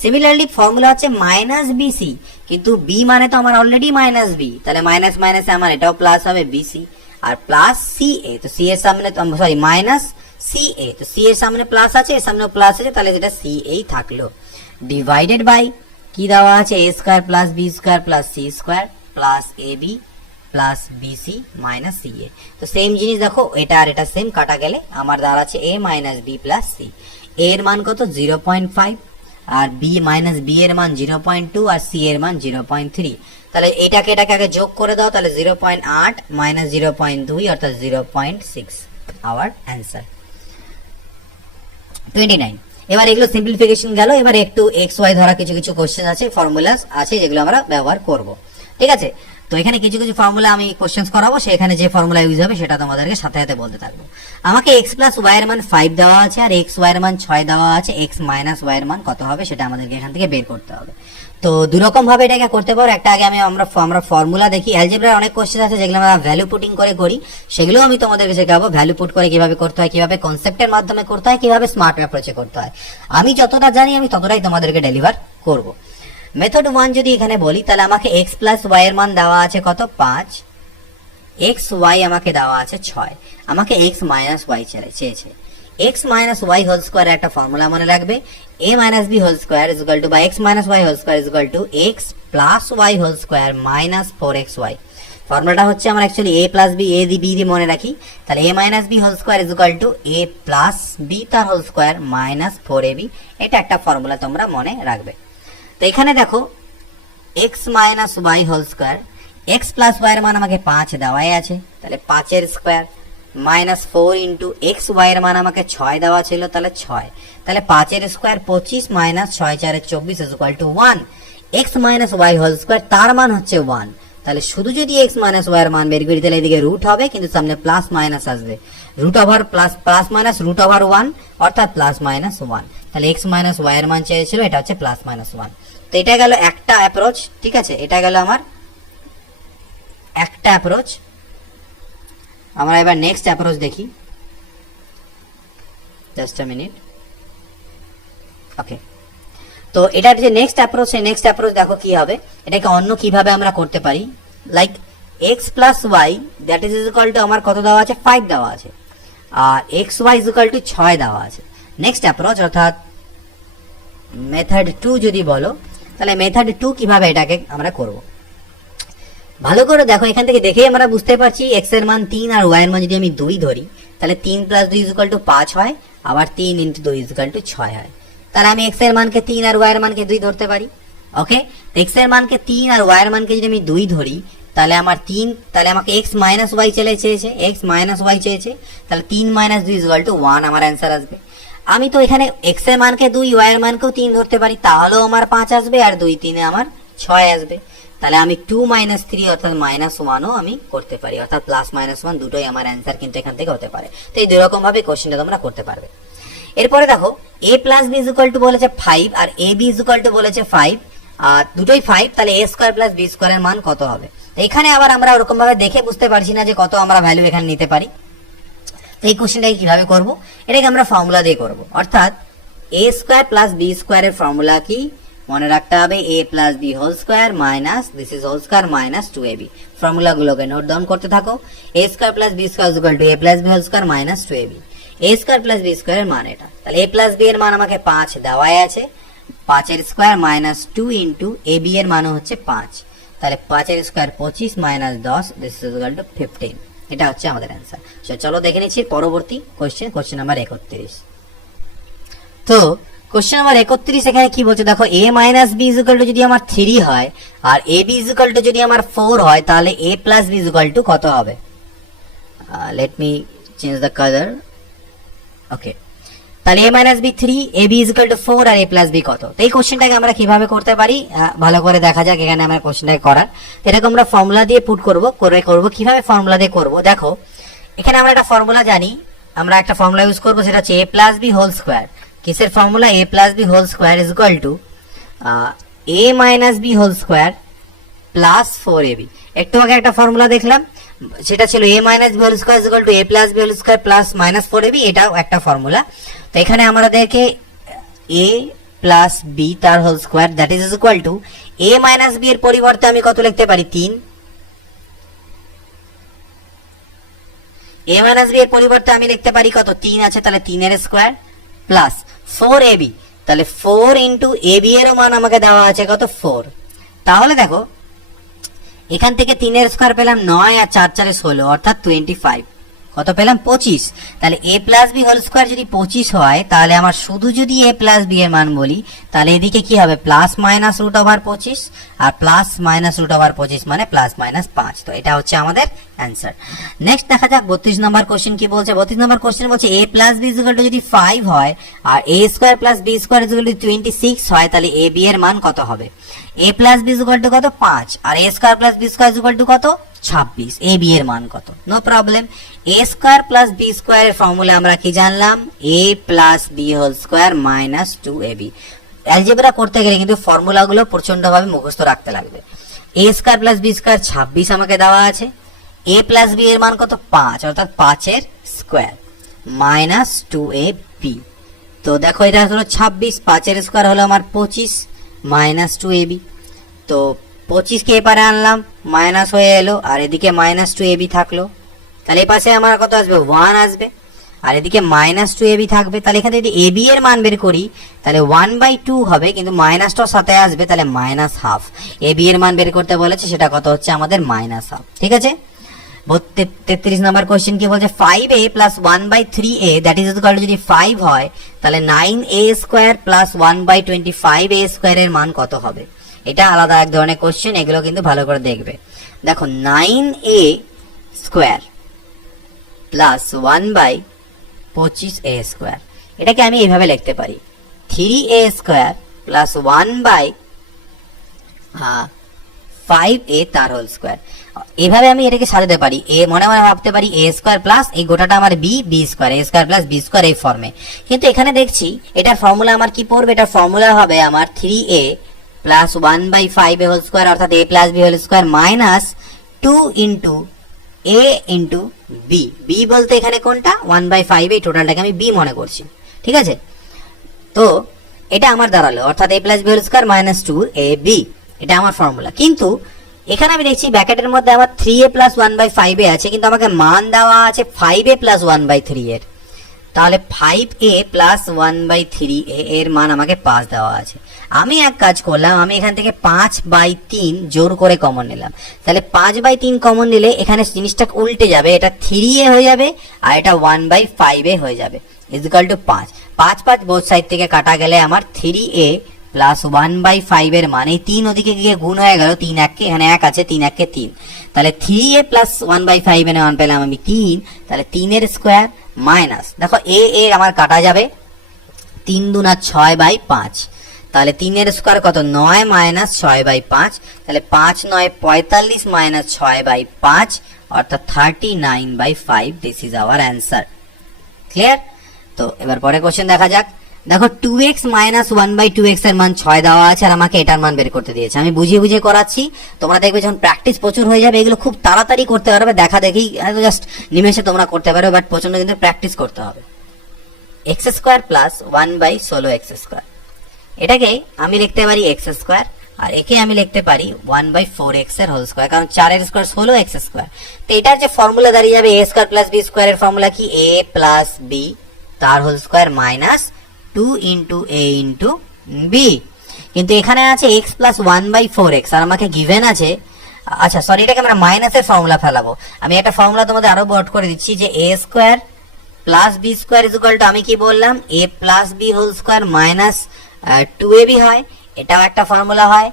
সিমিলারলি ফর্মুলা হচ্ছে মাইনাস বিসি, কিন্তু বি মানে তো আমার অলরেডি মাইনাস বি, তাহলে মাইনাস মাইনাসে আমার এটাও প্লাস হবে BC, R plus c a, তো সি এর সামনে সরি মাইনাস সি এ, তো সি এর সামনে প্লাস আছে, এর সামনে প্লাস আছে, তাহলে যেটা সি এই থাকলো, ডিভাইডেড বাই কি দেওয়া আছে? A square plus B square plus C square plus A B plus b c minus c a. তো সেম জিনিস দেখো, এটা আর এটা সেম, কাটা গেলে আমার দাঁড়াচ্ছে a minus B plus C. এর মান কত? 0.5, আর বি মাইনাস বি এর মান 0.2 আর সি এর মান 0.3। তাহলে এটাকে আগে যোগ করে দাও, তাহলে 0.8 মাইনাস 0.2 অর্থাৎ 0.6, আওয়ার অ্যান্সার 29। এবার এগুলো সিম্পলিফিকেশন গেল, এবার একটু এক্স ওয়াই ধরা কিছু কিছু কোশ্চেন আছে, ফর্মুলাস আছে, যেগুলো আমরা ব্যবহার করব, ঠিক আছে। তো এখানে কিছু কিছু ফর্মুলা আমি কোশ্চেন্স করাবো, সেখানে যে ফর্মুলা ইউজ হবে সেটা তোমাদেরকে সাথে সাথে বলতে থাকবো। আমাকে x প্লাস ওয়াই এর মান 5 দেওয়া আছে, আর x ওয়াই এর মান 6 দেওয়া আছে, x মাইনাস ওয়াই এর মান কত হবে সেটা আমাদেরকে এখান থেকে বের করতে হবে। তো দুই রকম ভাবে এটাকে করতে পারো, একটা আগে আমরা ফর্মুলা দেখি। অ্যালজেব্রার অনেক কোশ্চেন আছে যেগুলো আমরা ভ্যালু পুটিং করে করি, সেগুলো আমি তোমাদেরকে শেখাবো, ভ্যালু পুট করে কিভাবে করতে হয়, কিভাবে কনসেপ্টের মাধ্যমে করতে হয়, কিভাবে স্মার্ট অ্যাপ্রোচে করতে হয়। আমি যতটা জানি আমি ততটাই তোমাদেরকে ডেলিভার করব। মেথড 1 যদি এখানে বলি তাহলে আমাকে x প্লাস y এর মান দেওয়া আছে কত 5, x y আমাকে দেওয়া আছে 6, আমাকে x মাইনাস y চেয়েছে। x minus y whole square একটা ফর্মুলা মনে রাখবে, a minus b whole square is equal to বা x minus y whole square is equal to x plus y whole square minus 4xy। ফর্মুলাটা হচ্ছে আমরা actually a plus b a দি b দি মনে রাখি, তাহলে a minus b whole square is equal to a plus b তার whole square minus 4ab। এটা একটা ফর্মুলা তোমরা মনে রাখবে। তো এখানে দেখো x minus y whole square, x plus y এর মান আমাকে 5 দেওয়াই আছে, তাহলে 5 এর square minus 4 into x y এর মান আমাকে 6 দেওয়া ছিল, তাহলে 6, তাহলে 5 এর square 25 minus 6 4 24 is equal to 1। x minus y whole square তার মান হচ্ছে 1, তাহলে শুধু যদি x মাইনাস y এর মান বের করি তাহলে এদিকে রুট হবে, কিন্তু সামনে প্লাস মাইনাস আসবে, root over plus plus minus root over 1 অর্থাৎ প্লাস মাইনাস 1, তাহলে x মাইনাস y এর মান চেয়েছিল, এটা হচ্ছে প্লাস মাইনাস 1। তো এটা গেল একটা অ্যাপ্রোচ, ঠিক আছে, এটা গেল আমার একটা অ্যাপ্রোচ। আমরা এবার নেক্সট অ্যাপ্রোচ দেখি, জাস্ট আ মিনিট। ওকে, তো এটা যে নেক্সট অ্যাপ্রোচ, সেই নেক্সট অ্যাপ্রোচ দেখো কি হবে, এটাকে অন্য কিভাবে আমরা করতে পারি, like x plus y that is equal to আমার কত দেওয়া আছে 5 দেওয়া আছে, আর x y is equal to 6 দেওয়া আছে। নেক্সট অ্যাপ্রোচ অর্থাৎ মেথড 2 যদি বলো, তাহলে মেথড 2 কিভাবে এটাকে আমরা করব, ভালো করে দেখো। এখান থেকে দেখেই আমরা বুঝতে পারছি x এর মান 3 আর y এর মান যদি আমি 2 ধরি তাহলে 3 প্লাস 2 ইজ ইকুয়াল টু 5 হয়, আবার 3 ইনটু 2 ইজ ইকুয়াল টু 6 হয়। তাহলে আমি x এর মানকে 3 আর y এর মানকে 2 ধরতে পারি। ওকে, তো x এর মানকে 3 আর y এর মানকে যদি আমি 2 ধরি তাহলে আমার 3, তাহলে আমাকে x মাইনাস y চেয়েছে, x মাইনাস y চেয়েছে, তাহলে 3 মাইনাস 2 ইজ ইকুয়াল টু 1 আমার অ্যান্সার আসবে। আমি তো এখানে x এর মানকে 2 y এর মানকেও 3 ধরতে পারি, তাহলেও আমার 5 আসবে, আর 2 3 এ আমার 6 আসবে। তাহলে আমি 2 মাইনাস 3 অর্থাৎ মাইনাস 1ও আমি করতে পারি, অর্থাৎ প্লাস মাইনাস 1 দুটোই আমার অ্যান্সার কিন্তু এখান থেকে হতে পারে। তো এই দুই রকম ভাবে কোশ্চেনটা তোমরা করতে পারবে। এরপরে দেখো a plus b is equal two বলেছে 5 আর ab ইজ ইকুয়াল টু বলেছে 5, আর দুটোই 5, তাহলে a স্কয়ার প্লাস b স্কয়ারের মান কত হবে। তো এখানে আবার আমরা ওরকম ভাবে দেখে বুঝতে পারছি না যে কত আমরা ভ্যালু এখানে নিতে পারি। তো এই কোশ্চেনটাকে কিভাবে করব, এটাকে আমরা ফর্মুলা দিয়ে করব, অর্থাৎ a স্কয়ার প্লাস b স্কয়ারের ফর্মুলা কি মনে রাখতে হবে, a plus b whole square minus this is whole square minus 2ab। ফর্মুলাগুলোকে নোট ডাউন করতে থাকো। a square plus b square is equal to a plus b whole square minus 2ab। a square plus b স্কয়ারের মান এটা, তাহলে a plus b এর মান আমাকে 5 দেওয়াই আছে, 5 এর স্কয়ার মাইনাস 2 ইনটু ab এর মান হচ্ছে 5, তাহলে 5 এর square 25 minus 10 this is equal two 15। এটা হচ্ছে আমাদের অ্যান্সার। চলো দেখে নিচ্ছি পরবর্তী কোশ্চেন, কোশ্চেন নাম্বার 31। তো কোশ্চেন নাম্বার 31 এখানে কি বলছে দেখো, a minus b is equal to যদি আমার 3 হয় আর ab ইজ ইকুয়াল টু যদি আমার 4 হয়, তাহলে a plus b is equal to কত হবে। Let me change the colour. Okay, তাহলে a minus b 3, ab is equal to 4 আর a প্লাস b কত। তো এই কোশ্চেনটাকে আমরা কিভাবে করতে পারি ভালো করে দেখা যাক। এখানে আমরা কোশ্চেনটাকে করার, এটাকে আমরা ফর্মুলা দিয়ে পুট করব, কিভাবে ফর্মুলা দিয়ে করব দেখো। এখানে আমরা একটা ফর্মুলা জানি, আমরা একটা ফর্মুলা ইউজ করব, সেটা হচ্ছে a plus b whole square. কিসের formula, a plus b whole square is equal to a minus b whole square plus 4ab। একটু আগে একটা ফর্মুলা দেখলাম, সেটা ছিল a minus b whole square is equal to a plus b whole square plus minus 4ab, এটাও একটা formula. তো এখানে আমাদেরকে a প্লাস b তার whole square that is equal to a minus b এর পরিবর্তে আমি কত লিখতে পারি 3, a মাইনাস b এর পরিবর্তে আমি লিখতে পারি কত 3 আছে, তাহলে 3 এর স্কয়ার প্লাস 4ab, তাহলে 4 ইনটু ab এর মান আমাকে দেওয়া আছে কত 4। তাহলে দেখো এখান থেকে 3 এর স্কয়ার পেলাম 9 আর 4 4 16 অর্থাৎ 25, কত পেলাম 25। তাহলে a plus b whole square যদি 25 হয়, তাহলে আমার শুধু যদি a প্লাস b এর মান বলি, তাহলে এদিকে কি হবে প্লাস মাইনাস রুট ওভার 25, আর প্লাস মাইনাস রুট ওভার 25 মানে প্লাস মাইনাস 5। তো এটা হচ্ছে আমাদের অ্যান্সার। নেক্সট দেখা যাক 32 নম্বর কোশ্চেন কি বলছে। 32 নম্বর কোশ্চেন বলছে a plus b is equal to যদি 5 হয় আর a square plus b square is equal two 26 হয়, তাহলে a b এর মান কত হবে। a plus b is equal to কত 5 আর a square plus b square is equal to কত 26, a b এর মান কত। No problem, a square plus b square এর ফর্মুলা আমরা কি জানলাম, a plus b whole square minus 2ab। Algebra করতে গেলে কিন্তু ফর্মুলাগুলো প্রচন্ডভাবে মুখস্থ রাখতে লাগবে। a square plus b square 26 আমাকে দেওয়া আছে, a প্লাস b এর মান কত 5 অর্থাৎ 5 এর স্কয়ার মাইনাস 2ab। তো দেখো এটা হলো 26, 5 এর স্কয়ার হলো আমার 25 মাইনাস 2ab। তো 25 কে এপারে আনলাম, মাইনাস হয়ে এলো, আর এদিকে -2ab থাকলো। তাহলে এই পাশে আমার কত আসবে, 1 আসবে, আর এদিকে -2ab থাকবে। তাহলে এখানে যদি ab এর মান বের করি তাহলে 1/2 হবে, কিন্তু মাইনাসটাও সাথে আসবে, তাহলে -1/2। ab এর মান বের করতে বলেছে, সেটা কত হচ্ছে আমাদের -1/2। ঠিক আছে। 33 নম্বর কোশ্চেন কি বলছে, 5a plus 1/3a that is equal to যদি 5 হয় তাহলে 9a square plus 1/25a square এর মান কত হবে। এটা আলাদা এক ধরনের কোশ্চেন, এগুলো কিন্তু ভালো করে দেখবে। দেখো 9a square plus 1/25a square, এটাকে আমি এইভাবে লিখতে পারি 3a স্কোয়ার প্লাস 1/5a তার হোল স্কোয়ার। এভাবে আমি এটাকে সাজাতে পারি, এ মনে মনে ভাবতে পারি a স্কোয়ার প্লাস এই গোটাটা আমার b square, a square plus b square এই ফর্মে। কিন্তু এখানে দেখছি এটার ফর্মুলা আমার কি পড়বে, এটার ফর্মুলা হবে আমার 3a plus 1/5a whole square অর্থাৎ a plus b whole square minus 2 into a into b। b বলতে এখানে কোনটা, 1/5, এই টোটালটাকে আমি b মনে করছি। ঠিক আছে, তো এটা আমার দাঁড়ালো অর্থাৎ a plus b whole square minus 2ab, এটা আমার ফর্মুলা। কিন্তু এখানে আমি দেখছি ব্র্যাকেটের মধ্যে আমার 3a প্লাস 1/5a আছে, কিন্তু আমাকে মান দেওয়া আছে 5a প্লাস 1/3 এর। তাহলে 5a প্লাস 1/3a এর মান আমাকে 5 দেওয়া আছে। আমি এক কাজ করলাম, আমি এখান থেকে 5/3 জোর করে কমন নিলাম। তাহলে 5/3 কমন নিলে এখানে জিনিসটা উল্টে যাবে, এটা 3a হয়ে যাবে আর এটা 1/5a হয়ে যাবে, ইকুয়াল টু 5। 5 বোথ সাইড থেকে কাটা গেলে আমার 3a প্লাস 1/5 এর মানে 3 ওদিকে গিয়ে গুণ হয়ে গেল, 3 1 কে এখানে 1 আছে, 3 1 কে 3, তাহলে 3a প্লাস 1/5 এর মান পেলাম আমি 3, তাহলে 3 এর স্কোয়ার মাইনাস, দেখো a আমার কাটা যাবে, 3 দুনা 6/5, তাহলে 3 এর স্কোয়ার কত 9 মাইনাস 6/5, তাহলে 5 9 45 মাইনাস 6/5 অর্থাৎ 39/5। This is hour answer. Clear? তো এবার পরে কোশ্চেন দেখা যাক। দেখো 2x মাইনাস 1/2x এর মান 6 দেওয়া আছে আর আমাকে এটার মান বের করতে দিয়েছে। আমি বুঝিয়ে বুঝিয়ে করাচ্ছি, তোমরা দেখবে যখন প্র্যাকটিস প্রচুর হয়ে যাবে এগুলো খুব তাড়াতাড়ি করতে পারবে, দেখা দেখি জাস্ট নিমেষে তোমরা করতে পারবে, বাট প্রচন্ড কিন্তু প্র্যাকটিস করতে হবে। x square plus 1/16x square, এটাকে আমি লিখতে পারি x স্কোয়ার আর একে আমি লিখতে পারি 1/4x এর হোল স্কোয়ার, কারণ 4 এর স্কোয়ার 16x স্কোয়ার। তো এটার যে ফর্মুলা দাঁড়িয়ে যাবে a square plus b square এর ফর্মুলা কি, a প্লাস b তার whole square minus 2 into a into b। কিন্তু এখানে আছে x প্লাস 1/4x আর আমাকে গিভেন আছে, আচ্ছা সরি, এটাকে আমরা মাইনাসের ফর্মুলা ফেলাবো। আমি একটা ফর্মুলা তোমাদের আরো বর্ড করে দিচ্ছি যে a square plus b square is equal to, আমি কি বললাম, a plus b whole square minus 2ab হয়। এটাও একটা ফর্মুলা হয়,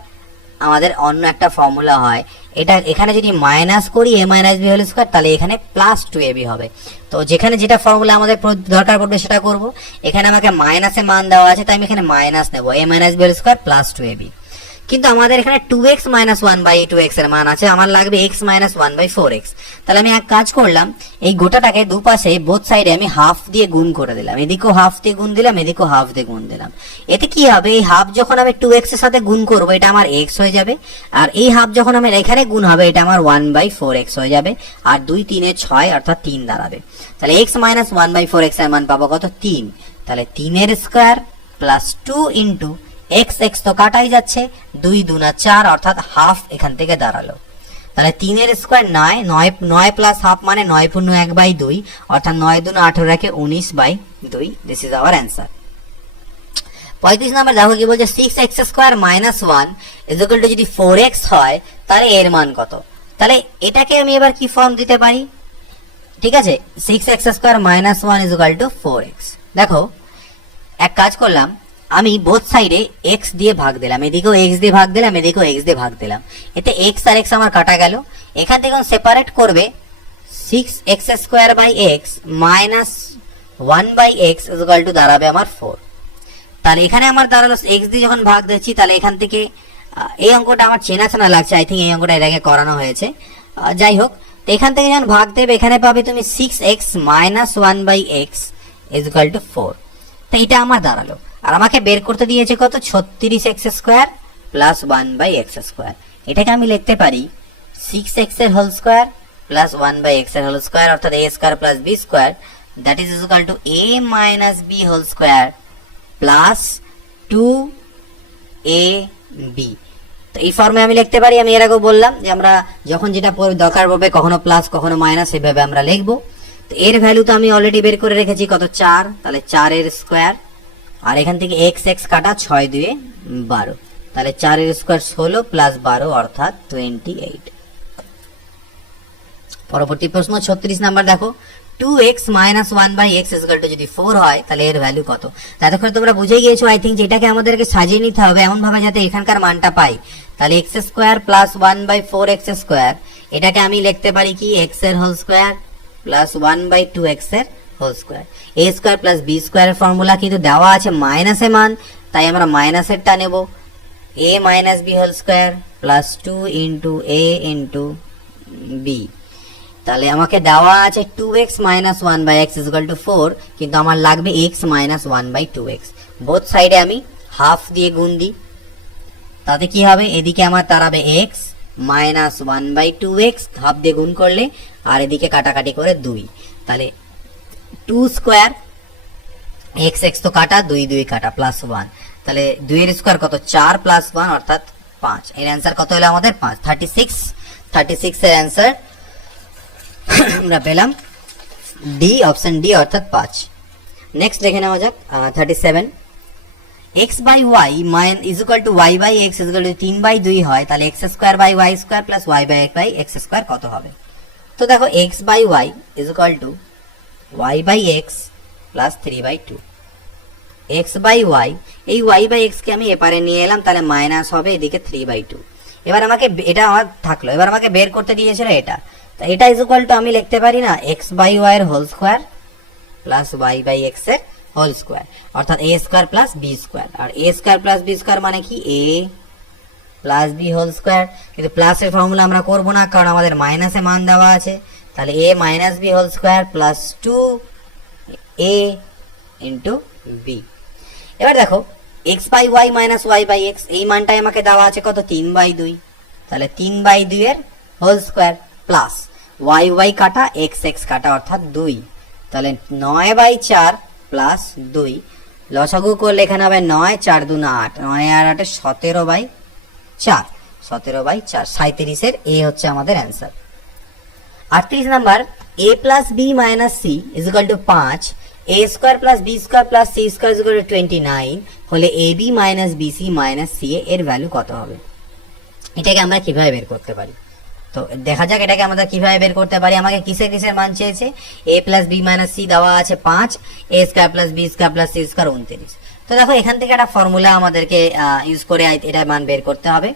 আমাদের অন্য একটা ফর্মুলা হয়। এটা এখানে যদি মাইনাস করি a minus b whole square, তাহলে এখানে প্লাস 2ab হবে। তো যেখানে যেটা ফর্মুলা আমাদের দরকার পড়বে সেটা করব। এখানে আমাকে মাইনাসে মান দেওয়া আছে, তাই আমি এখানে মাইনাস নেব, a minus b whole square plus 2ab। কিন্তু আমাদের এখানে 2x মাইনাস 1/2x এর মান আছে, আমার লাগবে x মাইনাস 1/4x। তাহলে আমি এক কাজ করলাম, এই গোটাটাকে দুপাশে বোথ সাইডে আমি হাফ দিয়ে গুণ করে দিলাম, এদিকেও হাফ দিয়ে গুণ দিলাম, এদিকেও হাফ দিয়ে গুণ দিলাম। এতে কি হবে, এই হাফ যখন আমি 2x এর সাথে গুণ করব এটা আমার x হয়ে যাবে, আর এই হাফ যখন আমার এখানে গুণ হবে এটা আমার 1/4x হয়ে যাবে, আর 2 3 এ 6 অর্থাৎ 3 দাঁড়াবে। তাহলে x মাইনাস 1/4x এর মান পাবো কত, 3। তাহলে 3 এর square plus 2 into x x তো কাটাই যাচ্ছে, 2 দুনা 4 অর্থাৎ হাফ এখান থেকে দাঁড়ালো। তাহলে 3 এর স্কোয়ার 9 প্লাস হাফ মানে 9 পূর্ণ 1/2 অর্থাৎ 9 দুনা 18 19/2। This is hour answer. 35 নম্বর দেখো কি বলছে, 6x square minus 1 is equal to যদি 4x হয় তাহলে এর মান কত। তাহলে এটাকে আমি এবার কি ফর্ম দিতে পারি, ঠিক আছে, 6x square minus 1 is equal two 4x। দেখো এক কাজ করলাম, আমি বোথ সাইডে x দিয়ে ভাগ দিলাম, এদিকেও x দিয়ে ভাগ দিলাম, এদিকেও x দিয়ে ভাগ দিলাম, এতে x আর x আমার কাটা গেল। এখান থেকে সেপারেট করবে 6x square by x minus 1/x is equal to দাঁড়াবে আমার 4। তাহলে এখানে আমার দাঁড়ালো x দিয়ে যখন ভাগ দিচ্ছি, তাহলে এখান থেকে এই অঙ্কটা আমার চেনা চেনা লাগছে, আই থিঙ্ক এই অঙ্কটা এর আগে করানো হয়েছে, যাই হোক। তো এখান থেকে যখন ভাগ দেবে এখানে পাবে তুমি 6x minus 1/x is equal to 4। তো এটা আমার দাঁড়ালো, আর আমাকে বের করতে দিয়েছে কত, 36x square plus 1/x square. এটাকে আমি লিখতে পারি 6x এর হোল স্কোয়ার প্লাস 1/x এর হোল স্কোয়ার অর্থাৎ a square plus b square that is equal to a minus b whole square plus 2ab। তো এই ফর্মে আমি লিখতে পারি, আমি এর আগেও বললাম যে আমরা যখন যেটা দরকার পড়বে কখনো প্লাস কখনো মাইনাস এইভাবে আমরা লিখবো। তো এর ভ্যালু তো আমি অলরেডি বের করে রেখেছি কত 4, তাহলে 4 এর স্কোয়ার, আর এখান থেকে এক্স এক্স কাটা 6 2 12, তাহলে 4 এর স্কোয়ার 16 প্লাস 12 অর্থাৎ 28। পরবর্তী প্রশ্ন 36 নাম্বার দেখো, 2x minus 1/x is equal to যদি 4 হয় তাহলে এর ভ্যালু কত? এতক্ষণ তোমরা বুঝে গিয়েছো আই থিঙ্ক, যেটাকে আমাদেরকে সাজিয়ে নিতে হবে এমন ভাবে যাতে এখানকার মানটা পাই। তাহলে x square plus 1/4x square, এটাকে আমি লিখতে পারি কি x এর হোল স্কয়ার প্লাস 1/2x এর whole square. a square plus b স্কয়ারের ফর্মুলা কিন্তু দেওয়া আছে মাইনাসে মান, তাই আমরা মাইনাসেরটা নেব, a minus b whole square plus 2 into a into b। তাহলে আমাকে দেওয়া আছে 2x minus 1/x is equal to 4, কিন্তু আমার লাগবে x minus 1/2x। বোথ সাইডে আমি হাফ দিয়ে গুণ দিই, তাতে কি হবে, এদিকে আমার দাঁড়াবে x minus 1/2x, হাফ দিয়ে গুণ করলে, আর এদিকে কাটাকাটি করে 2, তাহলে 2 স্কোয়ার x x তো কাটা, 2 2 কাটা প্লাস 1, তাহলে 2 এর স্কোয়ার কত 4 প্লাস 1 অর্থাৎ 5। এর অ্যান্সার কত হলো আমাদের 5, 36 এর অ্যান্সার আমরা পেলাম ডি, অপশন ডি অর্থাৎ 5। নেক্সট দেখে নেওয়া যাক 37, x by y is equal to y by x is equal to 3/2 হয়, তাহলে x square by y square plus y by x square কত হবে? তো দেখো x by y is equal to y by x plus 3/2। x by y, এই y by x কে আমি এপারে নিয়ে এলাম, তাহলে মাইনাস হবে এদিকে 3/2। এবার আমাকে এটা আমার থাকলো, এবার আমাকে বের করতে দিয়েছিল এটা, তো এটা ইজ ইকুয়াল টু আমি লিখতে পারি না x বাই y এর whole square plus y by x এর হোল স্কয়ার, অর্থাৎ a square plus b square. আর a square plus b square মানে কি a plus b whole square, কিন্তু প্লাসের ফর্মুলা আমরা করব না কারণ আমাদের মাইনাসে মান দেওয়া আছে, তাহলে a minus b whole square plus 2a into b। এবার দেখো x by y minus y by x, এই মানটাই আমাকে দেওয়া আছে কত 3/2, তাহলে 3/2 এর whole square plus y y কাটা x x কাটা অর্থাৎ 2, তাহলে 9/4 প্লাস 2, লসাগু করলে এখানে হবে 9 4 2 8, 9 আর 8 17/4, 17/4, 37 এর এ হচ্ছে আমাদের answer. 38 number, a plus b minus c is equal to 5, a square plus b square plus c square is equal two 29 হলে ab minus bc minus ca এর ভ্যালু কত হবে? এটাকে আমরা কিভাবে বের করতে পারি? তো দেখা যাক এটাকে আমরা কিভাবে বের করতে পারি। আমাকে কিসের মান চেয়েছে, a plus b minus c দেওয়া আছে 5, a square plus b square plus c square 29। তো দেখো এখান থেকে একটা ফর্মুলা আমাদেরকে ইউজ করে এটা মান বের করতে হবে।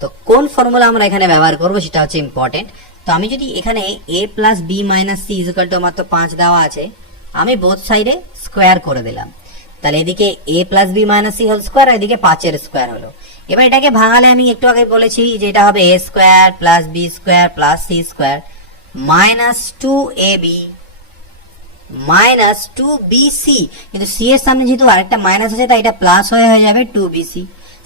তো কোন ফর্মুলা আমরা এখানে ব্যবহার করব সেটা হচ্ছে ইম্পর্টেন্ট। তো আমি যদি এখানে a plus b minus c is equal to আমার তো 5 দেওয়া আছে, আমি বোথ সাইডে স্কোয়ার করে দিলাম, তাহলে এদিকে a plus b minus c whole square, আর এদিকে 5 এর স্কোয়ার হলো। এবার এটাকে ভাঙালে আমি একটু আগে বলেছি যে এটা হবে a square plus b square plus c square minus 2ab minus 2bc, কিন্তু c এর সামনে যেহেতু আরেকটা মাইনাস আছে তাই এটা প্লাস হয়ে যাবে 2bc।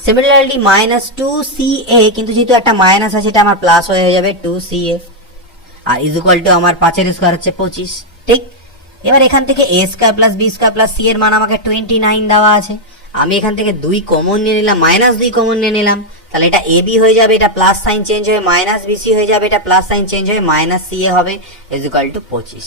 সিমিলারলি মাইনাস 2ca, কিন্তু যেহেতু একটা মাইনাস আছে এটা আমার প্লাস হয়ে যাবে 2ca, R is equal to আমার 5 এর স্কোয়ার হচ্ছে 25, ঠিক। এবার এখান থেকে a square plus b square plus c এর মান আমাকে 29 দেওয়া আছে, আমি এখান থেকে 2 কমন নিয়ে নিলাম, মাইনাস 2 কমন নিয়ে নিলাম, তাহলে এটা ab হয়ে যাবে, এটা প্লাস সাইন চেঞ্জ হয়ে মাইনাস bc হয়ে যাবে, এটা প্লাস সাইন চেঞ্জ হয়ে মাইনাস ca হবে, ইজ ইকুয়াল টু 25।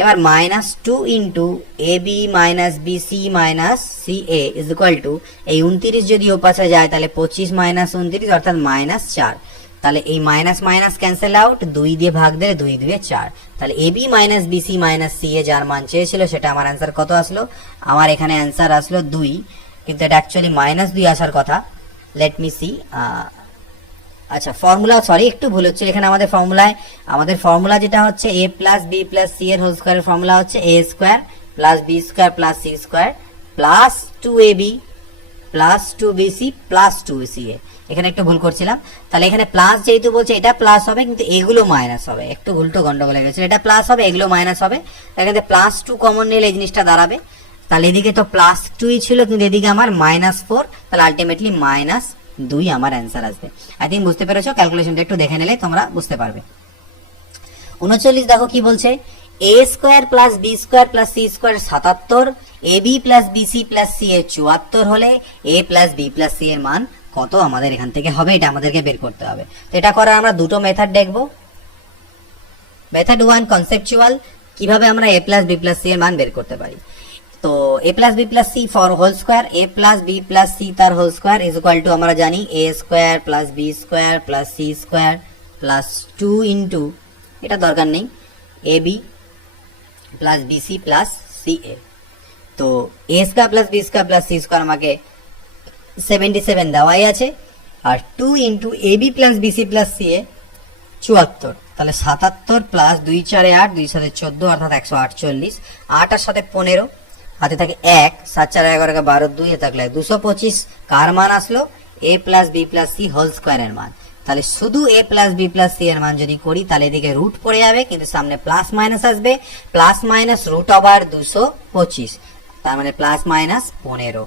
এবার minus 2 into ab minus bc minus ca is equal two এই 29 যদি ওপাশে যায় তাহলে 25 মাইনাস 29 অর্থাৎ মাইনাস 4, তাহলে এই মাইনাস মাইনাস ক্যান্সেল আউট, 2 দিয়ে ভাগ দিলে 2 2 4, তাহলে ab minus bc minus ca যার মান চেয়েছিল সেটা আমার অ্যান্সার কত আসলো? আমার এখানে অ্যান্সার আসলো 2, কিন্তু এটা অ্যাকচুয়ালি মাইনাস 2 আসার কথা। লেট মি সি, আচ্ছা ফর্মুলা সরি একটু ভুল হচ্ছে এখানে, আমাদের ফর্মুলা যেটা হচ্ছে a plus b plus c এর হোল স্কয়ারের ফর্মুলা হচ্ছে a square plus b square plus c square plus 2ab plus 2bc plus 2ca। এখানে একটু ভুল করছিলাম, তাহলে এখানে প্লাস যেহেতু বলছে এটা প্লাস হবে কিন্তু এগুলো মাইনাস হবে, একটু উল্টো গন্ডগোল হয়ে গেছে, এটা প্লাস হবে এগুলো মাইনাস হবে, এখানে প্লাস 2 কমন নিলে এই জিনিসটা দাঁড়াবে, তাহলে এদিকে তো প্লাস 2ই ছিল কিন্তু এদিকে আমার মাইনাস 4, তাহলে আলটিমেটলি মাইনাস 2 আমার অ্যান্সার আসবে। আই থিঙ্ক বুঝতে পেরেছো, ক্যালকুলেশনটা একটু দেখে নিলে তোমরা বুঝতে পারবে। 39 দেখো কি বলছে, a square plus B square plus C square 77, a B plus BC plus C এর 74 হলে a plus B plus C এর মান কত আমাদের এখান থেকে হবে, এটা আমাদেরকে বের করতে হবে। তো এটা করার আমরা দুটো মেথড দেখবো। মেথড 1 কনসেপচুয়াল, কিভাবে আমরা a plus B plus C এর মান বের করতে পারি। তো a plus B plus c for whole square, a plus B plus C তার whole square is equal to আমরা জানি a square plus B square plus C square plus 2 into, এটা দরকার নেই, a B plus BC plus c a. তো এ square plus B square plus C square আমাকে 77 দেওয়াই আছে, আর 2 into a B plus BC plus c a 74, তাহলে 77 plus 2 4 8, 2 7 14 অর্থাৎ 148, 8 আর সাথে 15, হাতে থাকে 1, 7 4 11 12, 2 এ থাকলে 225, কার মান আসলো a plus B plus c whole স্কোয়ারের মান। তাহলে শুধু a plus B plus C এর মান যদি করি তাহলে এদিকে রুট পড়ে যাবে, কিন্তু সামনে প্লাস মাইনাস আসবে, প্লাস মাইনাস রুট ওভার 225, তার মানে প্লাস মাইনাস 15,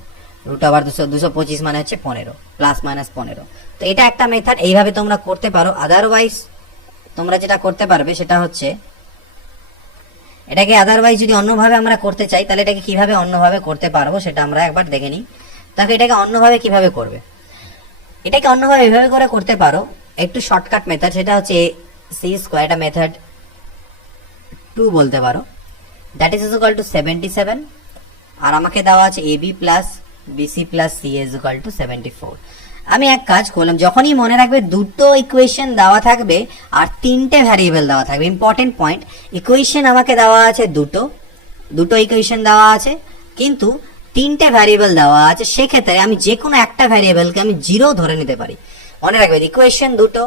রুট ওভার 225 মানে হচ্ছে 15, প্লাস মাইনাস 15। তো এটা একটা মেথড, এইভাবে তোমরা করতে পারো। আদারওয়াইজ তোমরা যেটা করতে পারবে সেটা হচ্ছে, এটাকে আদারওয়াইজ যদি অন্যভাবে আমরা করতে চাই তাহলে এটাকে কিভাবে অন্যভাবে করতে পারবো সেটা আমরা একবার দেখে নিই। তাকে এটাকে অন্যভাবে কিভাবে করবে, এটাকে অন্যভাবে এভাবে করে করতে পারো, একটু শর্টকাট মেথড, সেটা হচ্ছে সি স্কোয়ার, এটা মেথড 2 বলতে পারো, দ্যাট ইজ ইকুয়াল টু 77, আর আমাকে দেওয়া আছে a B plus BC plus c is equal to 74। আমি এক কাজ করলাম, যখনই মনে রাখবে দুটো ইকুয়েশন দেওয়া থাকবে আর তিনটে ভ্যারিয়েবল দেওয়া থাকবে, ইম্পর্টেন্ট পয়েন্ট, ইকুয়েশন আমাকে দেওয়া আছে দুটো ইকুয়েশন দেওয়া আছে কিন্তু তিনটে ভ্যারিয়েবল দেওয়া আছে, সেক্ষেত্রে আমি যে কোনো একটা ভ্যারিয়েবলকে আমি 0 ধরে নিতে পারি। মনে রাখবে ইকুয়েশন দুটো,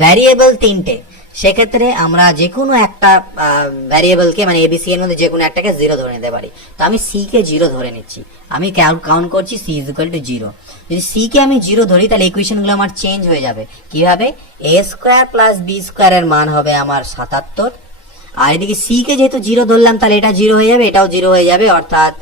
ভ্যারিয়েবল তিনটে, সেক্ষেত্রে আমরা যে কোনো একটা ভ্যারিয়েবলকে মানে এবিসি এর মধ্যে যে কোনো একটাকে 0 ধরে নিতে পারি। তো আমি সি কে 0 ধরে নিচ্ছি, আমি কাউন্ট করছি সি ইজ ইকুয়াল টু 0। যদি সি কে আমি 0 ধরি তাহলে ইকুয়েশনগুলো আমার চেঞ্জ হয়ে যাবে। কিভাবে, এ স্কোয়ার প্লাস বি স্কোয়ার এর মান হবে আমার 77, আর এদিকে সি কে যেহেতু 0 ধরলাম তাহলে এটা 0 হয়ে যাবে, এটাও 0 হয়ে যাবে, অর্থাৎ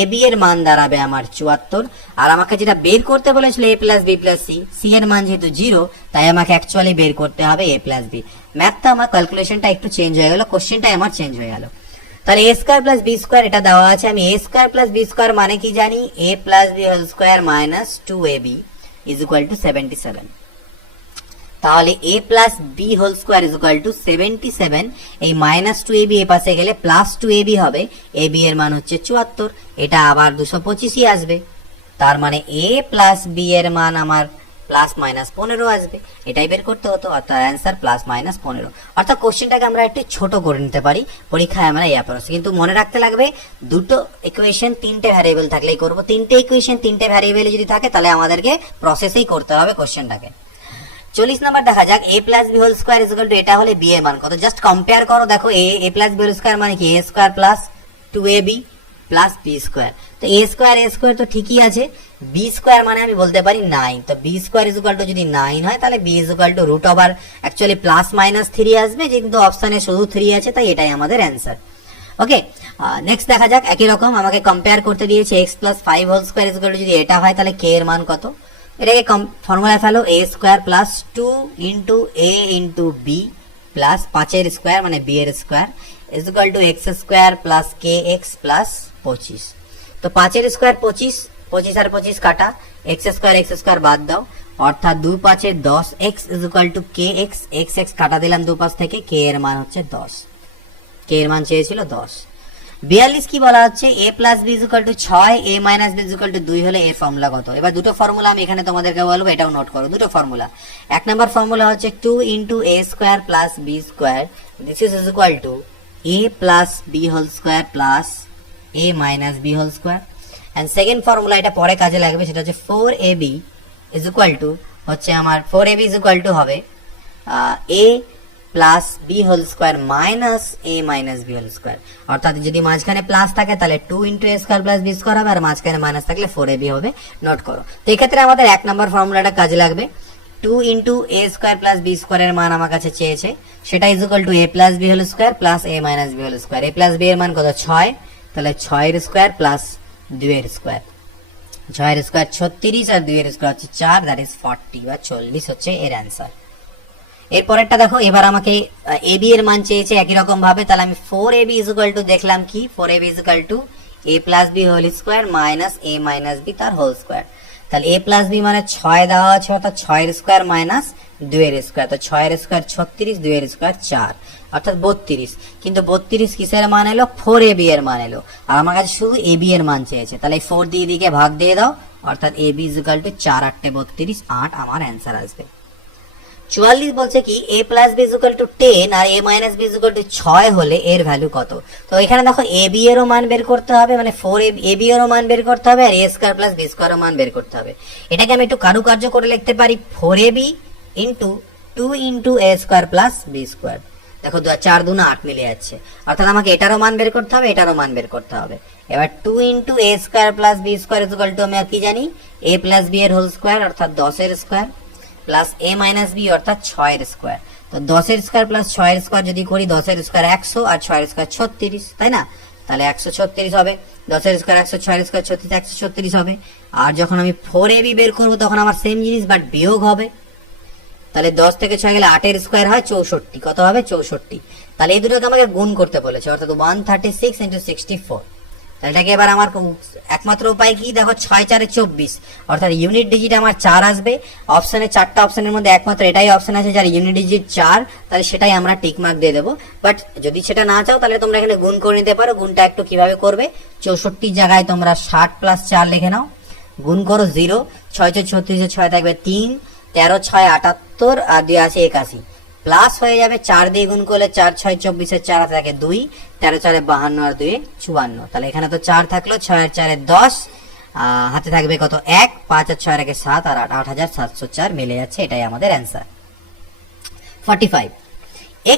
এ বি এর মান দাঁড়াবে আমার 74। আর আমাকে যেটা বের করতে বলেছিল a plus B plus c, c এর মান যেহেতু 0 তাই আমাকে অ্যাকচুয়ালি বের করতে হবে এ প্লাস বি। ম্যাথটা আমার ক্যালকুলেশনটা একটু চেঞ্জ হয়ে গেল, কোশ্চেনটা আমার চেঞ্জ হয়ে গেল। তাহলে A square plus B square এটা দেওয়া আছে, আমি A square plus B square মানে কি জানি, A plus B whole square minus 2ab is equal to 77। তাহলে a plus B whole square is equal to 77, এই মাইনাস 2ab এ পাশে গেলে প্লাস 2ab হবে, ab এর মান হচ্ছে 74, এটা আবার 225ই আসবে, তার মানে a প্লাস বি এর মান আমার প্লাস মাইনাস 15 আসবে, এটাই বের করতে হতো, অর্থাৎ অ্যান্সার প্লাস মাইনাস 15। অর্থাৎ কোশ্চেনটাকে আমরা একটু ছোট করে নিতে পারি, পরীক্ষায় আমরা এই অ্যাপ্রোচ, কিন্তু মনে রাখতে লাগবে দুটো ইকুয়েশন তিনটে ভ্যারিয়েবল থাকলেই করবো, তিনটে ইকুয়েশন তিনটে ভ্যারিয়েবল যদি থাকে তাহলে আমাদেরকে প্রসেসেই করতে হবে কোশ্চেনটাকে। 40 নাম্বার দেখা যাক, A plus B whole square is equal to, এটা হলে বি এর মান কত, জাস্ট কম্পেয়ার করো, দেখো A plus B whole square মানে কি, A square plus 2ab plus B square, তো এ স্কোয়ার তো ঠিকই আছে, বি স্কোয়ার মানে আমি বলতে পারি 9, তো b square is equal to যদি 9 হয় তাহলে b is equal to root over, actually plus minus 3 আসবে, কিন্তু অপশনে শুধু 3 আছে তাই এটাই আমাদের অ্যান্সার। ওকে, নেক্সট দেখা যাক, একই রকম আমাকে কম্পেয়ার করতে দিয়েছে x plus 5 whole square is equal to, যদি এটা হয় তাহলে কে এর মান কত, এটাকে ফর্মুলা ফেলো, a square plus 2 into a into b plus 5 এর স্কোয়ার মানে বি এর square is equal to x square plus k x plus 25। তো 5 এর স্কোয়ার 25, 25 আর 25 কাটা, এক্স স্কোয়ার বাদ দাও, অর্থাৎ 2 5 এ 10, x is equal two K x, x x কাটা দিলাম 2 5 থেকে, কে এর মান হচ্ছে 10, কে এর মান চেয়েছিল 10। 42 কি বলা হচ্ছে, a plus b is equal to 6, a minus b is equal to 2 হলে এর ফর্মুলা কত। এবার দুটো ফর্মুলা আমি এখানে তোমাদেরকে বলবো, এটাও নোট করো, দুটো ফর্মুলা। এক নম্বর ফর্মুলা হচ্ছে 2 into A square plus B square, this is equal to a plus B whole square plus a minus b whole square. And second formula, এটা পরে কাজে লাগবে, সেটা হচ্ছে 4ab ইজ ইকুয়াল টু হচ্ছে আমার 4ab ইজ ইকুয়াল টু হবে a plus B whole square minus a minus b whole square, অর্থাৎ যদি মাঝখানে প্লাস থাকে তাহলে 2 ইন্টু এ স্কোয়ার প্লাস বি স্কোয়ার হবে, আর মাঝখানে মাইনাস থাকলে 4ab হবে, নোট করো। তো এক্ষেত্রে আমাদের এক নম্বর ফর্মুলাটা কাজে লাগবে, 2 ইন্টু এ স্কোয়ার প্লাস বি স্কোয়ারের মান আমার কাছে চেয়েছে, সেটা is equal to a plus B whole square plus a minus b whole square, a plus b এর মান কত 6, তাহলে 6 এর স্কোয়ার প্লাস 2 এর স্কোয়ার, 6 এর স্কোয়ার 36 আর 2 এর স্কোয়ার হচ্ছে 4, দ্যাট ইজ 40 বা 40 হচ্ছে এর অ্যান্সার। এরপরেরটা দেখো, এবার আমাকে এ বি এর মান চেয়েছে একই রকম ভাবে, তাহলে আমি 4ab ইজ ইকুয়াল টু দেখলাম কি 4ab is equal to a plus B whole square minus a minus b তার হোল স্কোয়ার। তাহলে a প্লাস বি মানে 6 দেওয়া আছে, অর্থাৎ 6 এর স্কোয়ার মাইনাস 2 এর স্কোয়ার, তো 6 এর স্কোয়ার 36, 2 এর স্কোয়ার 4, অর্থাৎ 32। কিন্তু 32 কিসের মান এলো? 4ab এর মান এলো, আর আমার কাছে শুধু ab এর মান চেয়েছে। তাহলে 4 দিয়ে দিকে ভাগ দিয়ে দাও, অর্থাৎ ab ইজ ইকুয়াল টু 4 8 32, 8 আমার অ্যান্সার আসবে। 44 বলছে কি a plus b is equal to 10 আর a minus b is equal to 6 হলে এর ভ্যালু কত? তো এখানে দেখো a b এরও মান বের করতে হবে, মানে 4ab এরও মান বের করতে হবে, আর a স্কয়ার প্লাস b স্কয়ারের মান বের করতে হবে। এটাকে আমি একটু কারুকার্য করে লিখতে পারি 4ab into 2 into a square plus b square. দেখো 4 2 8 মিলে যাচ্ছে, অর্থাৎ আমাকে এটারও মান বের করতে হবে, এটারও মান বের করতে হবে। এবার 2 into a square plus b square is equal to আমি কি জানি a প্লাস b এর হোল স্কয়ার, অর্থাৎ 10 এর square plus a minus b অর্থাৎ 6 এর স্কয়ার। তো 10 এর স্কয়ার প্লাস 6 এর স্কয়ার যদি করি, 10 এর স্কয়ার 100 আর 6 এর স্কয়ার 36, তাই না? তাহলে 136 হবে, 10 এর স্কয়ার 100, 6 এর স্কয়ার 36, 136 হবে। আর যখন আমি 4ab বের করব তখন আমার সেম জিনিস বাট বিয়োগ হবে। তাহলে 10 থেকে 6 গেলে 8 এর স্কয়ার হয় 64, কত হবে? 64। তাহলে এই দুটোকে আমাকে গুণ করতে বলেছে, অর্থাৎ 136 ইনটু 64। এটাকে এবার আমার একমাত্র উপায় কি, দেখো 6 4 24, অর্থাৎ ইউনিট ডিজিট আমার 4 আসবে। অপশনে 4টা অপশনের মধ্যে একমাত্র এটাই অপশন আছে যার ইউনিট ডিজিট 4, তাহলে সেটাই আমরা টিক মার্ক দিয়ে দেবো। বাট যদি সেটা না চাও তাহলে তোমরা এখানে গুণ করে নিতে পারো। গুণটা একটু কিভাবে করবে, 64 জায়গায় তোমরা 60 প্লাস 4 লিখে নাও, গুণ করো 0, 6 6 36, 6 থাকবে 3, 13 6 78 আর 2 আছে 81, প্লাস হয়ে যাবে 4 দিয়ে গুণ করলে 4 6 24, 4 থাকে 2, 13 4 52 আর 2 54। তাহলে এখানে তো 4 থাকলো, 6 আর 4 10, হাতে থাকবে কত 1, 5 আর 6 এর 7 আর 8, 8704 মিলে যাচ্ছে, এটাই আমাদের answer. 45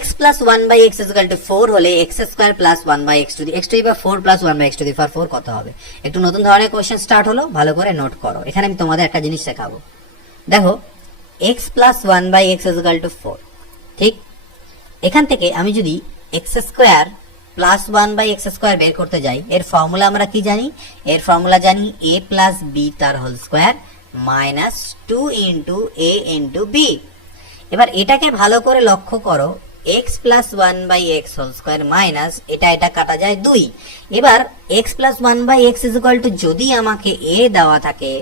x plus 1 by x is equal to 4 হলে x square plus 1 by x to the 4 plus 1 by x to the 4 কত হবে? একটু নতুন ধরনের কোশ্চেন স্টার্ট হলো, ভালো করে নোট করো। এখানে আমি তোমাদের একটা জিনিস শেখাবো। দেখো x plus 1 by x is equal to 4, ঠিক? এখান থেকে আমি যদি x square plus 1 by x square বের করতে যাই, এর ফর্মুলা আমরা কি জানি? এর ফর্মুলা জানি a প্লাস b তার whole square minus 2 into a into b। এবার এটাকে ভালো করে লক্ষ্য করো, x plus 1 by x whole square minus এটা কাটা যায় 2। এবার x plus 1 by x is equal to, যদি আমাকে a দেওয়া থাকে,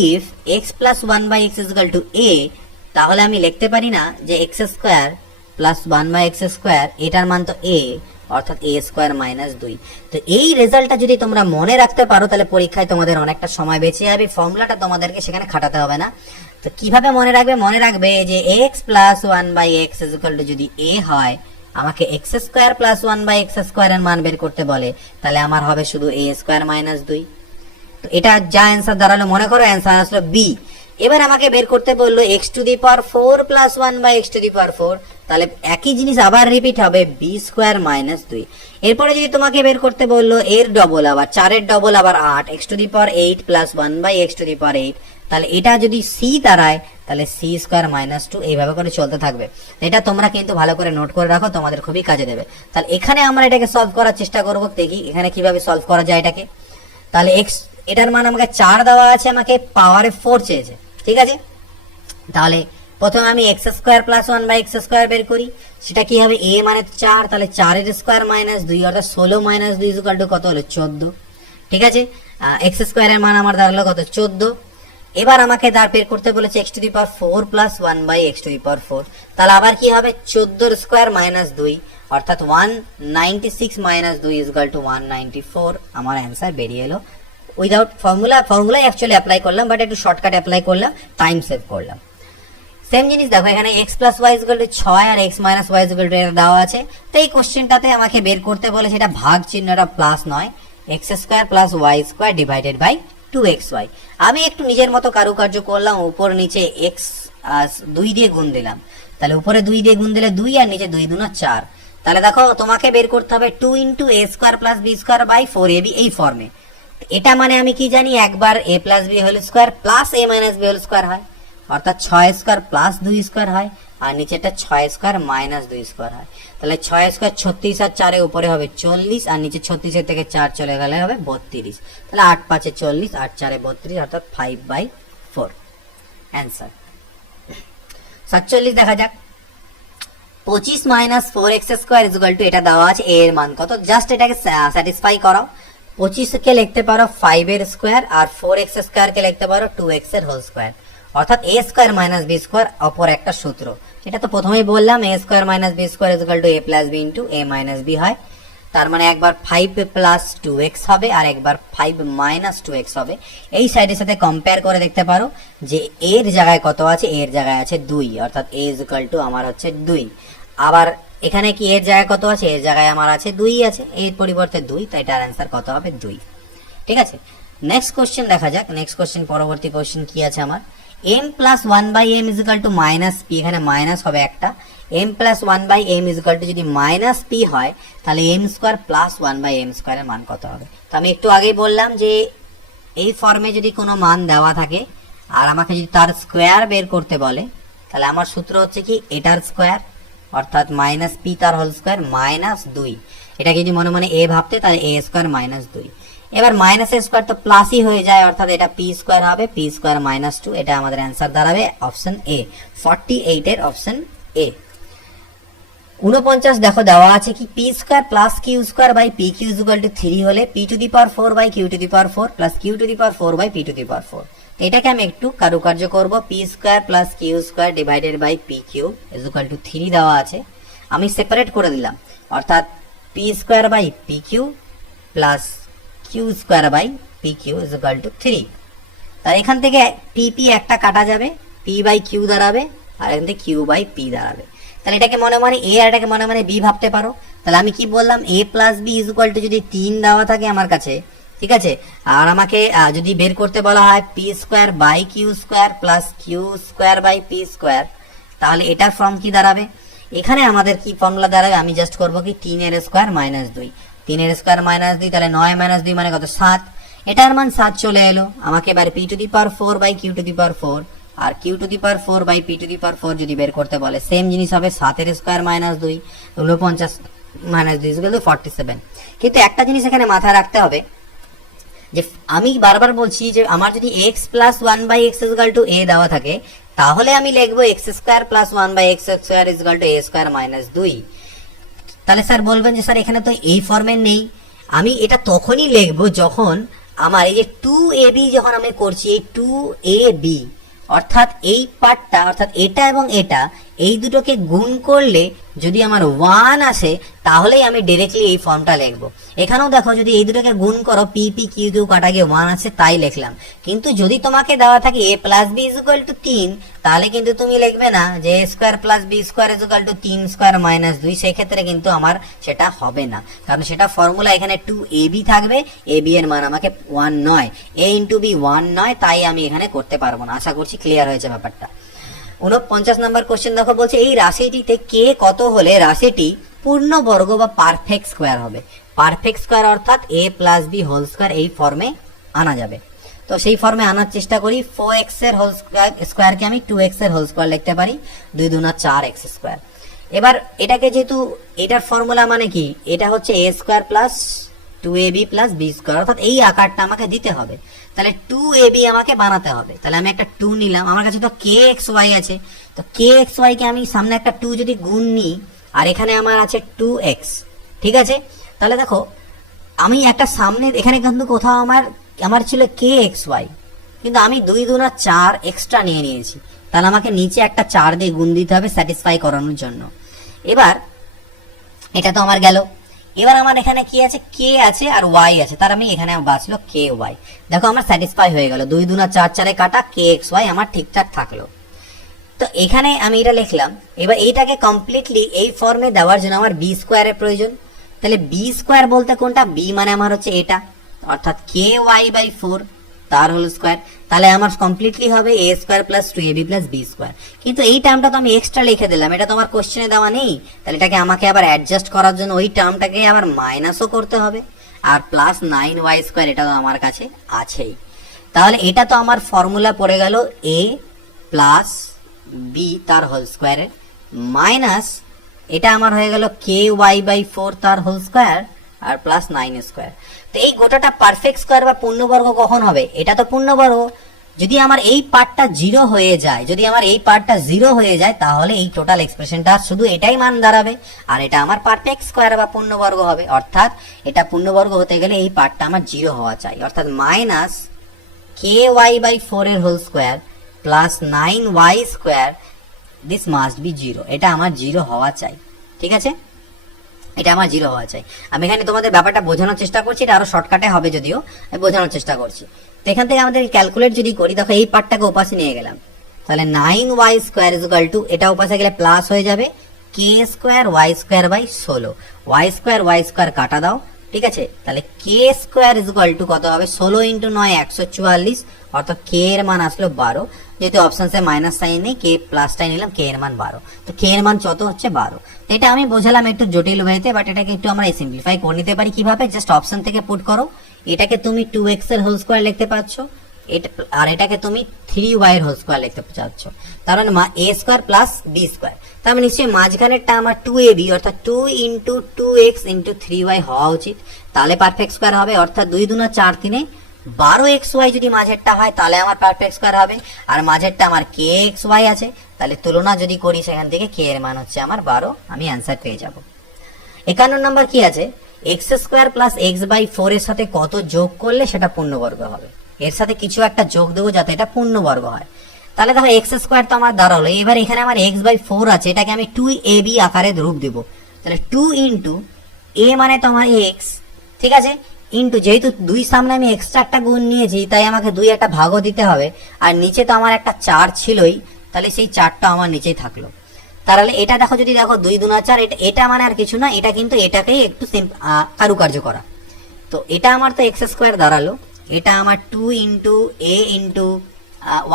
if x plus 1 by x is equal to a, তাহলে আমি লিখতে পারি না যে x square plus 1 by x square, এটার মান তো a, অর্থাৎ a স্কয়ার মাইনাস 2। তো এই রেজাল্টটা যদি তোমরা মনে রাখতে পারো তাহলে পরীক্ষায় তোমাদের অনেকটা সময় বেঁচে যাবে, ফর্মুলাটা তোমাদেরকে সেখানে খাটাতে হবে না। তো কিভাবে মনে রাখবে? মনে রাখবে যে x plus 1 by x is equal to যদি a হয়, আমাকে X square plus 1 by X স্কয়ারের মান বের করতে বলে, তাহলে আমার হবে শুধু a স্কয়ার মাইনাস 2। তো এটা যা অ্যান্সার দাঁড়ালো, মনে করো অ্যান্সার আসলো b। এবার আমাকে বের করতে বললো x to the power 4 plus 1 by x to the power 4, তাহলে একই জিনিস আবার রিপিট হবে b স্কয়ার মাইনাস 2। এরপরে যদি তোমাকে বের করতে বললো এর ডবল, আবার 4 এর ডবল আবার 8, x to the power 8 plus 1 by x to the power 8, তাহলে এটা যদি c দাঁড়ায় তাহলে c স্কয়ার মাইনাস 2, এইভাবে করে চলতে থাকবে। এটা তোমরা কিন্তু ভালো করে নোট করে রাখো, তোমাদের খুবই কাজে দেবে। তাহলে এখানে আমরা এটাকে সলভ করার চেষ্টা করব, দেখি এখানে কিভাবে সলভ করা যায় এটাকে। তাহলে x, এটার মান আমাকে 4 দেওয়া আছে, আমাকে পাওয়ারে 4 চেয়েছে, ঠিক আছে? তাহলে প্রথমে আমি x square plus 1 by x square বের করি, সেটা কি হবে? a মানে 4, তাহলে 4 এর স্কয়ার মাইনাস 2, অর্থাৎ 16 মাইনাস 2 ইজ ইকুয়াল টু কত হলো? 14, ঠিক আছে? এক্স স্কয়ারের মান আমার দাঁড়ালো কত? 14। এবার আমাকে বের করতে বলেছে x to the power 4 plus 1 by x to the power 4, তাহলে আবার কি হবে? 14 এর স্কয়ার মাইনাস 2, অর্থাৎ 196 মাইনাস 2 ইজ ইকুয়াল টু 194। আমার অ্যান্সার বেরিয়ে এলো উইদাউট ফর্মুলা অ্যাকচুয়ালি অ্যাপ্লাই করলাম, বাট একটু শর্টকাট অ্যাপ্লাই করলাম, টাইম সেভ করলাম। সেম জিনিস দেখো, এখানে x plus y equal to 6 আর x minus y equal to দেওয়া আছে। তো এই কোশ্চেনটাতে আমাকে বের করতে বলে, সেটা ভাগ চিহ্নটা প্লাস নয়, x square plus y square divided by 2xy। আমি একটু নিজের মতো কারুকার্য করলাম, উপর নিচে x 2 দিয়ে গুণ দিলাম, তাহলে উপরে 2 দিয়ে গুণ দিলে 2 আর নিচে 2 দুনা 4। তাহলে দেখো তোমাকে বের করতে হবে 2 into a square plus b square by 4ab, এই ফর্মে। এটা মানে আমি কি জানি, একবার a plus b whole square plus a minus b whole square হয়, অর্থাৎ 6 স্কয়ার প্লাস 2 স্কয়ার হয়, আর নিচেটা 6 স্কয়ার মাইনাস 2 স্কয়ার হয়। তাহলে 6 স্কয়ার 36 আর 4 এর উপরে হবে 40, আর নিচে 36 এর থেকে 4 চলে গেলে হবে 32। তাহলে 8 5 এ 40, 8 4 এ 32, অর্থাৎ 5/4 অ্যান্সার। 47 দেখা যাক। 25 minus 4x square equal to এটা দেওয়া আছে a এর মান কত, জাস্ট এটাকে স্যাটিসফাই করো। 25 কে লিখতে পারো 5 এর স্কোয়ার আর 4x স্কোয়ার কে লিখতে পারো 2x এর হোল স্কোয়ার, অর্থাৎ a square minus b square অপর একটা সূত্র, এটা তো প্রথমেই বললাম a square minus b square equal to a plus b into a minus b হয়। তার মানে একবার 5 প্লাস 2x হবে আর একবার 5 মাইনাস 2x হবে। এই সাইডের সাথে কম্পেয়ার করে দেখতে পারো যে এর জায়গায় কত আছে, এর জায়গায় আছে 2, অর্থাৎ a ইকুয়াল টু আমার হচ্ছে 2। আবার এখানে কি এর জায়গায় কত আছে, এর জায়গায় আমার আছে 2 আছে, এর পরিবর্তে 2, তাই এটার অ্যান্সার কত হবে 2। ঠিক আছে, নেক্সট কোশ্চেন দেখা যাক। নেক্সট কোশ্চেন, পরবর্তী কোশ্চেন কি আছে আমার, m plus 1/m is equal to minus p, এখানে মাইনাস হবে একটা, m plus 1/m is equal to যদি মাইনাস p হয় তাহলে m স্কোয়ার প্লাস 1/m স্কোয়ারের মান কত হবে। তো আমি একটু আগেই বললাম যে এই ফর্মে যদি কোনো মান দেওয়া থাকে আর আমাকে যদি তার স্কোয়ার বের করতে বলে তাহলে আমার সূত্র হচ্ছে কি এটার স্কোয়ার, অর্থাৎ মাইনাস p তার হোল স্কোয়ার মাইনাস 2, এটাকে যদি মনে মনে a ভাবতে তাহলে a স্কোয়ার মাইনাস 2। এবার মাইনাস এর স্কোয়ার তো প্লাসই হয়ে যায়, অর্থাৎ এটা p স্কোয়ার হবে, p স্কোয়ার মাইনাস 2, এটা আমাদের অ্যান্সার দাঁড়াবে অপশন এ, 48 এর অপশন এ। 49 দেখো দেওয়া আছে কি p square plus q square by p q is equal to 3 হলে p to the power 4 by q to the power 4 plus q to the power 4 by p to the power 4। এটাকে আমি একটু কারুকার্য করব, p square plus q square divided by p q is equal to 3 দেওয়া আছে, আমি separate করে দিলাম, অর্থাৎ p square by p q plus q square by p q is equal to 3। তার এখান থেকে p p একটা কাটা যাবে, p বাই q দাঁড়াবে আর এখান থেকে q বাই p দাঁড়াবে। তাহলে এটাকে মনে মনে a আর এটাকে মনে মনে b ভাবতে পারো। তাহলে আমি কি বললাম, a plus b is equal to যদি 3 দেওয়া থাকে আমার কাছে, ঠিক আছে, আর আমাকে যদি বের করতে বলা হয় p square by q square plus q square by p square, তাহলে এটার ফর্ম কি দাঁড়াবে, এখানে আমাদের কি ফর্মুলা দাঁড়াবে, আমি জাস্ট করবো কি 3 এর স্কোয়ার মাইনাস 2, 3 এর স্কোয়ার মাইনাস 2, তাহলে 9 মাইনাস 2 মানে কত 7, এটার মান 7 চলে এলো। আমাকে এবার p to the power 4 by q to the power 4 আর q to the power 4 by p to the power 4 যদি বের করতে বলে সেম জিনিস হবে, 7 এর square minus 2, 49 minus 2 equal two 47। কিন্তু একটা জিনিস এখানে মাথায় রাখতে হবে যে আমি বারবার বলছি যে আমার যদি x plus 1/x equal to a দেওয়া থাকে তাহলে আমি লিখবো x square plus 1/x square equal to a square minus 2। তাহলে স্যার বলবেন যে স্যার এখানে তো এই ফর্মে নেই, আমি এটা তখনই লিখবো যখন আমার এই যে 2ab যখন আমি করছি, এই 2ab অর্থাৎ এই পার্টটা, অর্থাৎ এটা এবং এটা, এই দুটোকে গুণ করলে যদি আমার 1 আসে তাহলেই আমি ডাইরেক্টলি এই ফর্মটা লিখবো। এখানেও দেখো যদি এই দুটোকে গুণ করো p p q q কাটা গিয়ে 1 আছে তাই লিখলাম, কিন্তু যদি তোমাকে দেওয়া থাকে a plus b is equal to 3 তাহলে কিন্তু তুমি লিখবে না যে a square plus b square is equal to 3 square minus 2, সেই ক্ষেত্রে কিন্তু আমার সেটা হবে না, কারণ সেটা ফর্মুলা এখানে 2ab থাকবে, ab এর মান আমাকে 1 নয়, a ইন্টু b 1 নয়, তাই আমি এখানে করতে পারবো না। আশা করছি ক্লিয়ার হয়েছে ব্যাপারটা। 49 নম্বর কোশ্চেন দেখো, বলছে এই রাশিটিতে কে কত হলে রাশিটি পূর্ণবর্গ বা পারফেক্ট স্কোয়ার হবে। পারফেক্ট স্কোয়ার অর্থাৎ a plus b whole square এই ফর্মে আনা যাবে। তো সেই ফর্মে আনার চেষ্টা করি। 4x এর হোল স্কোয়ারকে আমি 2x এর হোল স্কোয়ার লিখতে পারি, 2 2 4x স্কোয়ার। এবার এটাকে যেহেতু এটার ফর্মুলা মানে কি, এটা হচ্ছে a square plus 2ab plus b square, অর্থাৎ এই আকারটা আমাকে দিতে হবে, তাহলে 2ab আমাকে বানাতে হবে। তাহলে আমি একটা 2 নিলাম, আমার কাছে তো kxy আছে, তো kxy কে আমি সামনে একটা 2 যদি গুণ নিই আর এখানে আমার আছে 2x, ঠিক আছে, তাহলে দেখো আমি একটা সামনে এখানে কিন্তু কোথাও আমার ছিল kxy, কিন্তু আমি 2 2 4 এক্সট্রা নিয়ে নিয়েছি, তাহলে আমাকে নিচে একটা 4 দিয়ে গুণ দিতে হবে স্যাটিসফাই করানোর জন্য। এবার এটা তো আমার গেল, এবার আমার এখানে কি আছে, k আছে আর y আছে, তার আমি এখানে বাঁচলো ky, দেখো আমার স্যাটিসফাই হয়ে গেল, 2 2 4 4 কাটা kxy আমার ঠিকঠাক থাকলো। তো এখানে আমি এটা লিখলাম। এবার এইটাকে কমপ্লিটলি এই ফর্মে দেওয়ার জন্য আমার b স্কোয়ারের প্রয়োজন, তাহলে b স্কোয়ার বলতে কোনটা, b মানে আমার হচ্ছে এটা, অর্থাৎ ky বাই 4 তার হোল স্কোয়ার, তাহলে আমার কমপ্লিটলি হবে a square plus 2ab plus b square. কিন্তু এই টার্মটা তো আমি এক্সট্রা লিখে দিলাম, এটা তো আমার কোশ্চেনে দেওয়া নেই, তাহলে এটাকে আমাকে আবার অ্যাডজাস্ট করার জন্য ওই টার্মটাকে আবার মাইনাসও করতে হবে, আর প্লাস 9y স্কোয়ার এটা তো আমার কাছে আছেই। তাহলে এটা তো আমার ফর্মুলা পড়ে গেল a প্লাস b তার হোল স্কোয়ারের মাইনাস এটা আমার হয়ে গেল ky বাই 4 তার হোল স্কোয়ার আর প্লাস 9 স্কোয়ার। তো এই গোটাটা পারফেক্ট স্কোয়ার বা পূর্ণবর্গ কখন হবে, এটা তো পূর্ণবর্গ, যদি আমার এই পার্টটা জিরো হয়ে যায় তাহলে এই টোটাল এক্সপ্রেশনটা শুধু এটাই মান দাঁড়াবে, আর এটা আমার পারফেক্ট স্কোয়ার বা পূর্ণবর্গ হবে। অর্থাৎ এটা পূর্ণবর্গ হতে গেলে এই পার্টটা আমার জিরো হওয়া চাই, অর্থাৎ মাইনাস ky/4 এর whole square plus 9y square, this must be zero. এটা আমার জিরো হওয়া চাই, ঠিক আছে, এটা আমার জিরো হওয়া চাই। আমি এখানে তোমাদের ব্যাপারটা বোঝানোর চেষ্টা করছি, এটা আরো শর্টকাটে হবে যদিও, আমি বোঝানোর চেষ্টা করছি। তো এখান থেকে আমাদের ক্যালকুলেট যদি করি, দেখো এই পার্টটাকে ওপাশে নিয়ে গেলাম, তাহলে 9y স্কোয়ার ইকুয়াল টু, এটা ওপাশে গেলে প্লাস হয়ে যাবে k square y square by 16, y square কাটা দাও, ঠিক আছে, তাহলে k স্কোয়ার ইকুয়াল টু কত হবে, 16 ইন্টু 9 144, অর্থাৎ k এর মান আসলো 12, যেহেতু অপশনসে মাইনাস সাইন নেই, k প্লাসটাই নিলাম, k এর মান 12, তো k এর মান কত হচ্ছে 12। এটা আমি বোঝালাম একটু জটিল ওয়েতে, বাট এটাকে একটু আমরা সিম্পলিফাই করে নিতে পারি কিভাবে, জাস্ট অপশন থেকে পুট করো, এটাকে তুমি 2x এর হোল স্কোয়ার লিখতে পাচ্ছ, এটা আর এটাকে তুমি 3y এর হোল স্কোয়ার লিখতে চাচ্ছ, তার মানে a square plus b square, তার মানে নিশ্চয়ই মাঝখানেরটা আমার 2ab অর্থাৎ 2 ইন্টু 2x ইন্টু 3y হওয়া উচিত, তাহলে পারফেক্ট স্কোয়ার হবে, অর্থাৎ 2 2 4 3 12xy যদি মাঝেরটা হয় তাহলে আমার পারফেক্ট স্কোয়ার হবে, আর মাঝেরটা আমার kxy আছে, তাহলে তুলনা যদি করি সেখান থেকে k এর মান হচ্ছে আমার 12, আমি অ্যান্সার পেয়ে যাব। 51 নম্বর কি আছে, এক্স স্কোয়ার প্লাস x/4 এর সাথে কত যোগ করলে সেটা পূর্ণবর্গ হবে, এর সাথে কিছু একটা যোগ দেবো যাতে এটা পূর্ণবর্গ হয়। তাহলে দেখো এক্স স্কোয়ার তো আমার দাঁড়ালো, এবার এখানে আমার x/4 আছে, এটাকে আমি 2ab আকারে রূপ দেবো, তাহলে 2 ইন্টু a মানে তো আমার x, ঠিক আছে, ইন্টু যেহেতু 2 সামনে আমি এক্সট্রা একটা গুণ নিয়েছি তাই আমাকে 2 একটা ভাগও দিতে হবে, আর নিচে তো আমার একটা 4 ছিলই, তাহলে সেই 4টা আমার নিচেই থাকলো। তাহলে এটা দেখো, যদি দেখো 2 2 4, এটা মানে আর কিছু না, এটা কিন্তু এটাকেই একটু কারুকার্য করা, তো এটা আমার তো এক্স স্কোয়ার দাঁড়ালো, এটা আমার 2 ইন্টু a ইন্টু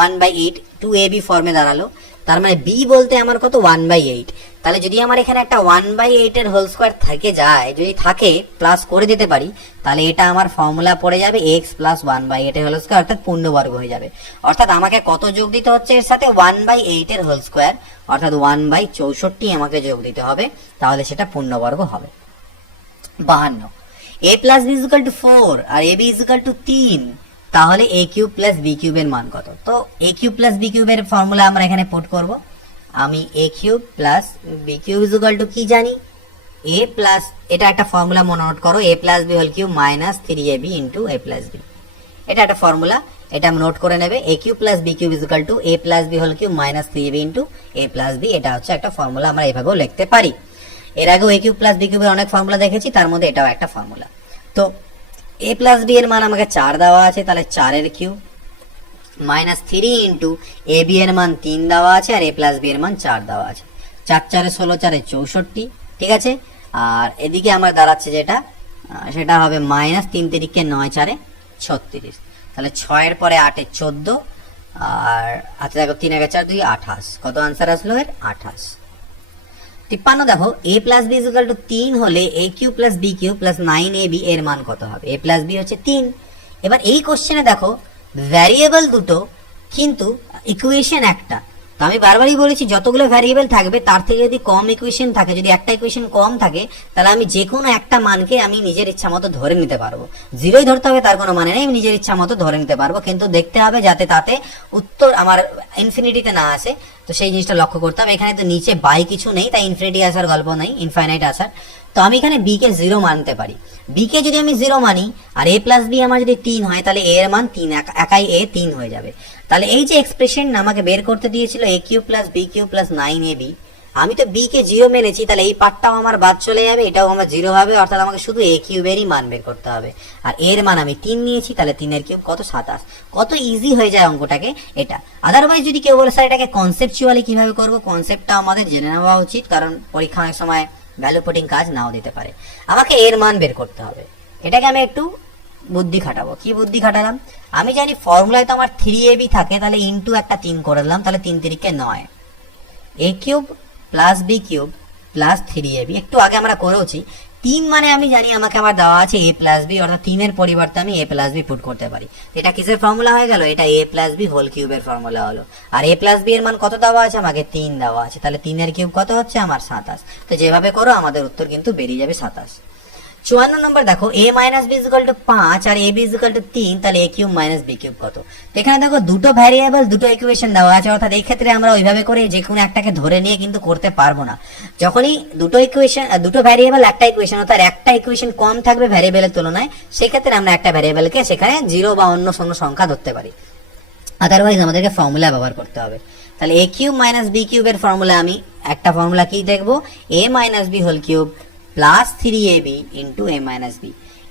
1/8 2ab ফর্মে দাঁড়ালো, তার মানে b বলতে আমার কত 1/8, তাহলে যদি আমার এখানে একটা 1/8 এর হোল স্কোয়ার থেকে যায়, যদি থাকে প্লাস করে দিতে পারি, তাহলে এটা আমার ফর্মুলা পড়ে যাবে x প্লাস 1/8 এর হোল স্কোয়ার, অর্থাৎ পূর্ণবর্গ হয়ে যাবে। অর্থাৎ আমাকে কত যোগ দিতে হচ্ছে এর সাথে, 1/8 এর হোল স্কোয়ার, অর্থাৎ 1/64 আমাকে যোগ দিতে হবে, তাহলে সেটা পূর্ণবর্গ হবে। 52, a plus b equal to 4 আর ab ইকুয়াল টু 3, তাহলে a কিউব প্লাস b কিউবের মান কত? তো a কিউব প্লাস b কিউবের ফর্মুলা আমরা এখানে পুট করব, আমি a cube plus b cube equal two কি জানি, a প্লাস, এটা একটা ফর্মুলা মনে নোট করো, a plus b whole cube minus 3ab into a plus b, এটা একটা ফর্মুলা, এটা নোট করে নেবে, a cube plus b cube equal to a plus b whole cube minus 3ab into a plus b, এটা হচ্ছে একটা formula, আমরা এভাবেও লিখতে পারি। এর আগেও a কিউব প্লাস b কিউবের অনেক ফর্মুলা দেখেছি, তার মধ্যে এটাও একটা ফর্মুলা। তো a প্লাস b এর মান আমাকে 4 দেওয়া আছে, তাহলে 4 এর কিউব মাইনাস 3 ইন্টু ab এর মান 3 দেওয়া আছে, আর a প্লাস b এর মান 4 দেওয়া আছে, 4 4 16 4 64, ঠিক আছে, আর এদিকে আমার দাঁড়াচ্ছে যেটা, সেটা হবে মাইনাস 3 3 9 4 36, তাহলে 6 এর পরে 8 14, আর আচ্ছা দেখো 3 1 4 2 28, কত আনসার আসলো এর 28। 53, দেখো a plus b equal to 3 হলে a cube plus b cube plus 9ab এর মান কত হবে, a প্লাস b হচ্ছে 3। এবার এই কোশ্চেনে দেখো ভ্যারিয়েবল দুটো কিন্তু ইকুয়েশন একটা, তো আমি বারবারই বলেছি যতগুলো ভ্যারিয়েবল থাকবে তার থেকে যদি কম ইকুয়েশন থাকে, যদি একটা ইকুয়েশন কম থাকে, তাহলে আমি যে কোনো একটা মানকে আমি নিজের ইচ্ছা মতো ধরে নিতে পারবো, জিরোই ধরতে হবে তার কোনো মানে নেই, আমি নিজের ইচ্ছা মতো ধরে নিতে পারবো, কিন্তু দেখতে হবে যাতে তাতে উত্তর আমার ইনফিনিটিতে না আসে, তো সেই জিনিসটা লক্ষ্য করতে হবে। এখানে তো নিচে বাই কিছু নেই, তাই ইনফিনিটি আসার গল্প নেই, ইনফাইনাইট আসার, তো আমি এখানে বি কে 0 মানতে পারি, বি কে যদি আমি 0 মানি আর a প্লাস বি আমার যদি 3 হয়, তাহলে a এর মান 3, একাই a 3 হয়ে যাবে। তাহলে এই যে এক্সপ্রেশন আমাকে বের করতে দিয়েছিল a cube plus b cube plus 9ab, আমি তো b কে 0 মেনেছি, তাহলে এই পার্টটাও আমার বাদ চলে যাবে, এটাও আমার 0 হবে, অর্থাৎ আমাকে শুধু a কিউবেরই মান বের করতে হবে, আর এর মান আমি 3 নিয়েছি, তাহলে 3 এর কিউব কত 27, কত ইজি হয়ে যায় অঙ্কটাকে এটা। আদারওয়াইজ যদি কেউ বলে স্যার এটাকে কনসেপচুয়ালি কিভাবে করব, কনসেপ্টটা আমাদের জেনে নেওয়া উচিত, কারণ পরীক্ষা অনেক সময় ভ্যালু পুটিং কাজ নাও দিতে পারে। আমাকে এর মান বের করতে হবে, এটাকে আমি একটু বুদ্ধি খাটাবো। কি বুদ্ধি খাটালাম, আমি জানি ফর্মুলায় তো আমার 3ab থাকে, তাহলে ইনটু একটা 3 করে দিলাম, তাহলে 3 3 9, a cube plus b cube plus 3ab, একটু আগে আমরা করেওছি। 3 মানে আমি জানি আমাকে আমার দেওয়া আছে a প্লাস b, অর্থাৎ 3 এর পরিবর্তে আমি a প্লাস b পুট করতে পারি, এটা কিসের ফর্মুলা হয়ে গেল, এটা a প্লাস b হোল কিউবের ফর্মুলা হলো, আর a প্লাস b এর মান কত দেওয়া আছে আমাকে 3 দেওয়া আছে, তাহলে 3 এর কিউব কত হচ্ছে আমার 27, তো যেভাবে করো আমাদের উত্তর কিন্তু বেরিয়ে যাবে 27। 54 নম্বর দেখো a minus b equal to 5 আর a b ইকুয়াল টু 3, তাহলে a cube minus b cube কত? তো এখানে দেখো দুটো ভ্যারিয়েবল দুটো ইকুয়েশন দেওয়া আছে, অর্থাৎ এই ক্ষেত্রে আমরা ওইভাবে করে যে কোনো একটাকে ধরে নিয়ে কিন্তু করতে পারবো না। যখনই দুটো ইকুয়েশন, দুটো ভ্যারিয়েবল একটা ইকুয়েশন, অর্থাৎ একটা ইকুয়েশন কম থাকবে ভ্যারিয়েবলের তুলনায়, সেক্ষেত্রে আমরা একটা ভ্যারিয়েবলকে সেখানে 0 বা অন্য কোনো সংখ্যা ধরতে পারি, আদারওয়াইজ আমাদেরকে ফর্মুলা ব্যবহার করতে হবে। তাহলে a কিউব মাইনাস b কিউবের ফর্মুলা আমি একটা ফর্মুলা কি দেখবো, a minus b whole cube plus 3ab into a minus b।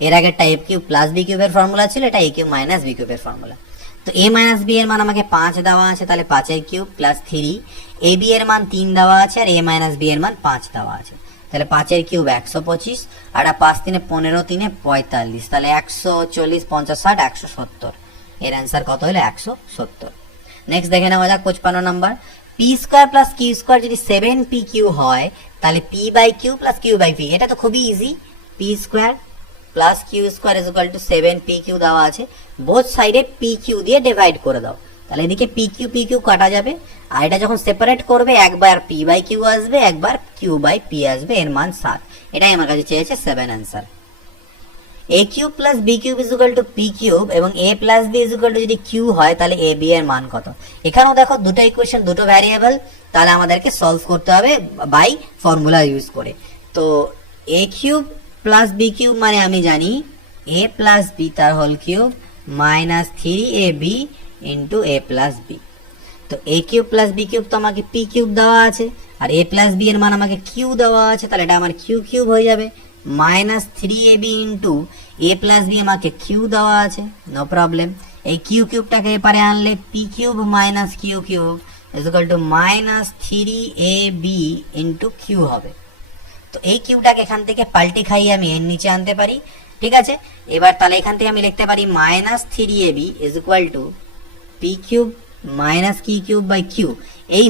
এর আগেরটা a কিউব প্লাস b কিউবের ফর্মুলা ছিল, এটা a কিউব মাইনাস b কিউবের ফর্মুলা। তো a মাইনাস b এর মান আমাকে 5 দেওয়া আছে, তাহলে 5 এর কিউব প্লাস 3, ab এর মান 3 দেওয়া আছে আর a মাইনাস b এর মান 5 দেওয়া আছে, তাহলে 5 এর কিউব 125 আর 5 3 15 3 45, তাহলে 140 50 60 170। এর অ্যান্সার কত হলো? 170। নেক্সট দেখে নেওয়া যাক 55 number. P square plus q square যদি 7p কিউ হয়, তাহলে p by q plus q by p, এটা তো খুবই easy. P square plus q square is equal to 7p q দেওয়া আছে, বোথ সাইডে p কিউ দিয়ে ডিভাইড করে দাও, তাহলে এদিকে p কিউ কাটা যাবে, আর এটা যখন সেপারেট করবে একবার p বাই কিউ আসবে, একবার q বাই p আসবে, এর মান 7। এটাই আমার কাছে চেয়েছে 7 answer. a cube plus b cube is equal to p cube এবং a plus b is equal to যদি q হয়, তাহলে a b এর মান কত? এখানেও দেখো দুটো ইকুয়েশন দুটো ভ্যারিয়েবল, তাহলে আমাদেরকে সলভ করতে হবে বাই ফর্মুলা ইউজ করে। তো a cube plus b cube মানে আমি জানি a প্লাস b তার whole cube minus 3ab into a plus b। তো a cube plus b cube তো আমাকে p কিউব দেওয়া আছে, আর a প্লাস b এর মান আমাকে q দেওয়া আছে, তাহলে এটা আমার q কিউব হয়ে যাবে, minus 3ab into a plus b আমাকে q দেওয়া আছে, নো প্রবলেম। এই q কিউবটাকে এপারে আনলে p cube minus q cube is equal to minus 3ab into q হবে। তো এই কিউবটাকে এখান থেকে পাল্টে খাইয়ে আমি এর নিচে আনতে পারি, ঠিক আছে। এবার তাহলে এখান থেকে আমি লিখতে পারি minus 3ab is equal to p cube minus q cube by q। এই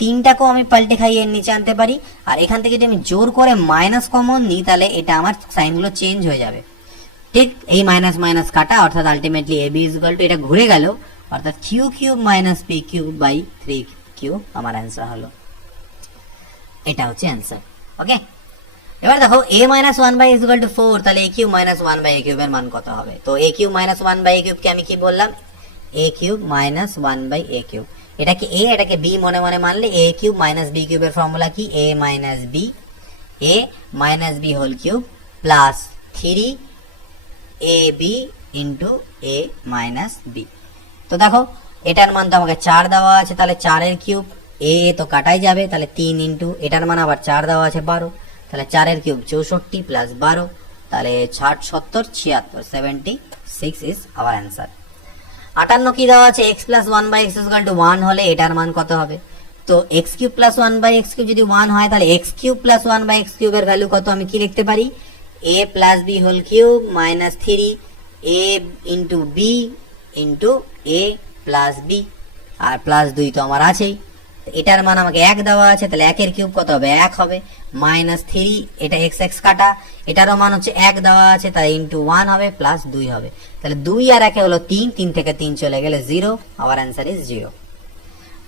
তিনটাকেও আমি পাল্টে খাইয়ে এর নিচে আনতে পারি, আর এখান থেকে যদি আমি জোর করে মাইনাস কমন নিই, তাহলে এটা আমার সাইনগুলো চেঞ্জ হয়ে যাবে, ঠিক। এই মাইনাস মাইনাস কাটা, অর্থাৎ ultimately ab is equal to এটা ঘুরে গেল, অর্থাৎ q cube minus p cube by 3q আমার অ্যান্সার হলো। এটা হচ্ছে অ্যান্সার, ওকে। এবার দেখো a minus 1 by is equal to 4, তাহলে a cube minus 1 by a কিউবের মান কত হবে? তো a cube minus 1 by a কিউবকে আমি কি বললাম? a cube minus 1 by a cube. এটাকে a এটাকে b মনে মনে মানলে a কিউব মাইনাস b কিউবের ফর্মুলা কি? a minus b whole cube plus 3ab into a minus b। তো দেখো এটার মান তো আমাকে 4 দেওয়া আছে, তাহলে 4 এর কিউব, a তো কাটাই যাবে, তাহলে 3 ইন্টু এটার মান আবার 4 দেওয়া আছে 12, তাহলে 4 এর কিউব 64 প্লাস 12, তাহলে 60 70 76 76 ইজ আওয়ার অ্যান্সার। 58 কি দেওয়া আছে? x plus 1 by x equal to 1 হলে এটার মান কত হবে? তো x cube plus 1 by x cube যদি 1 হয়, তাহলে x cube plus 1 by x কিউবের ভ্যালু কত? আমি কি লিখতে পারি? a plus b whole cube minus 3a into b into a plus b, আর প্লাস 2 তো আমার আছেই। এটার মান আমাকে 1 দেওয়া আছে, তাহলে 1 এর কিউব কত হবে? 1 হবে, মাইনাস 3, এটা x x কাটা, এটারও মান হচ্ছে 1 দেওয়া আছে, তাহলে ইন্টু 1 হবে প্লাস 2 হবে, তাহলে 2 আর 1 হলো 3, 3 থেকে 3 চলে গেলে 0, our answer is 0।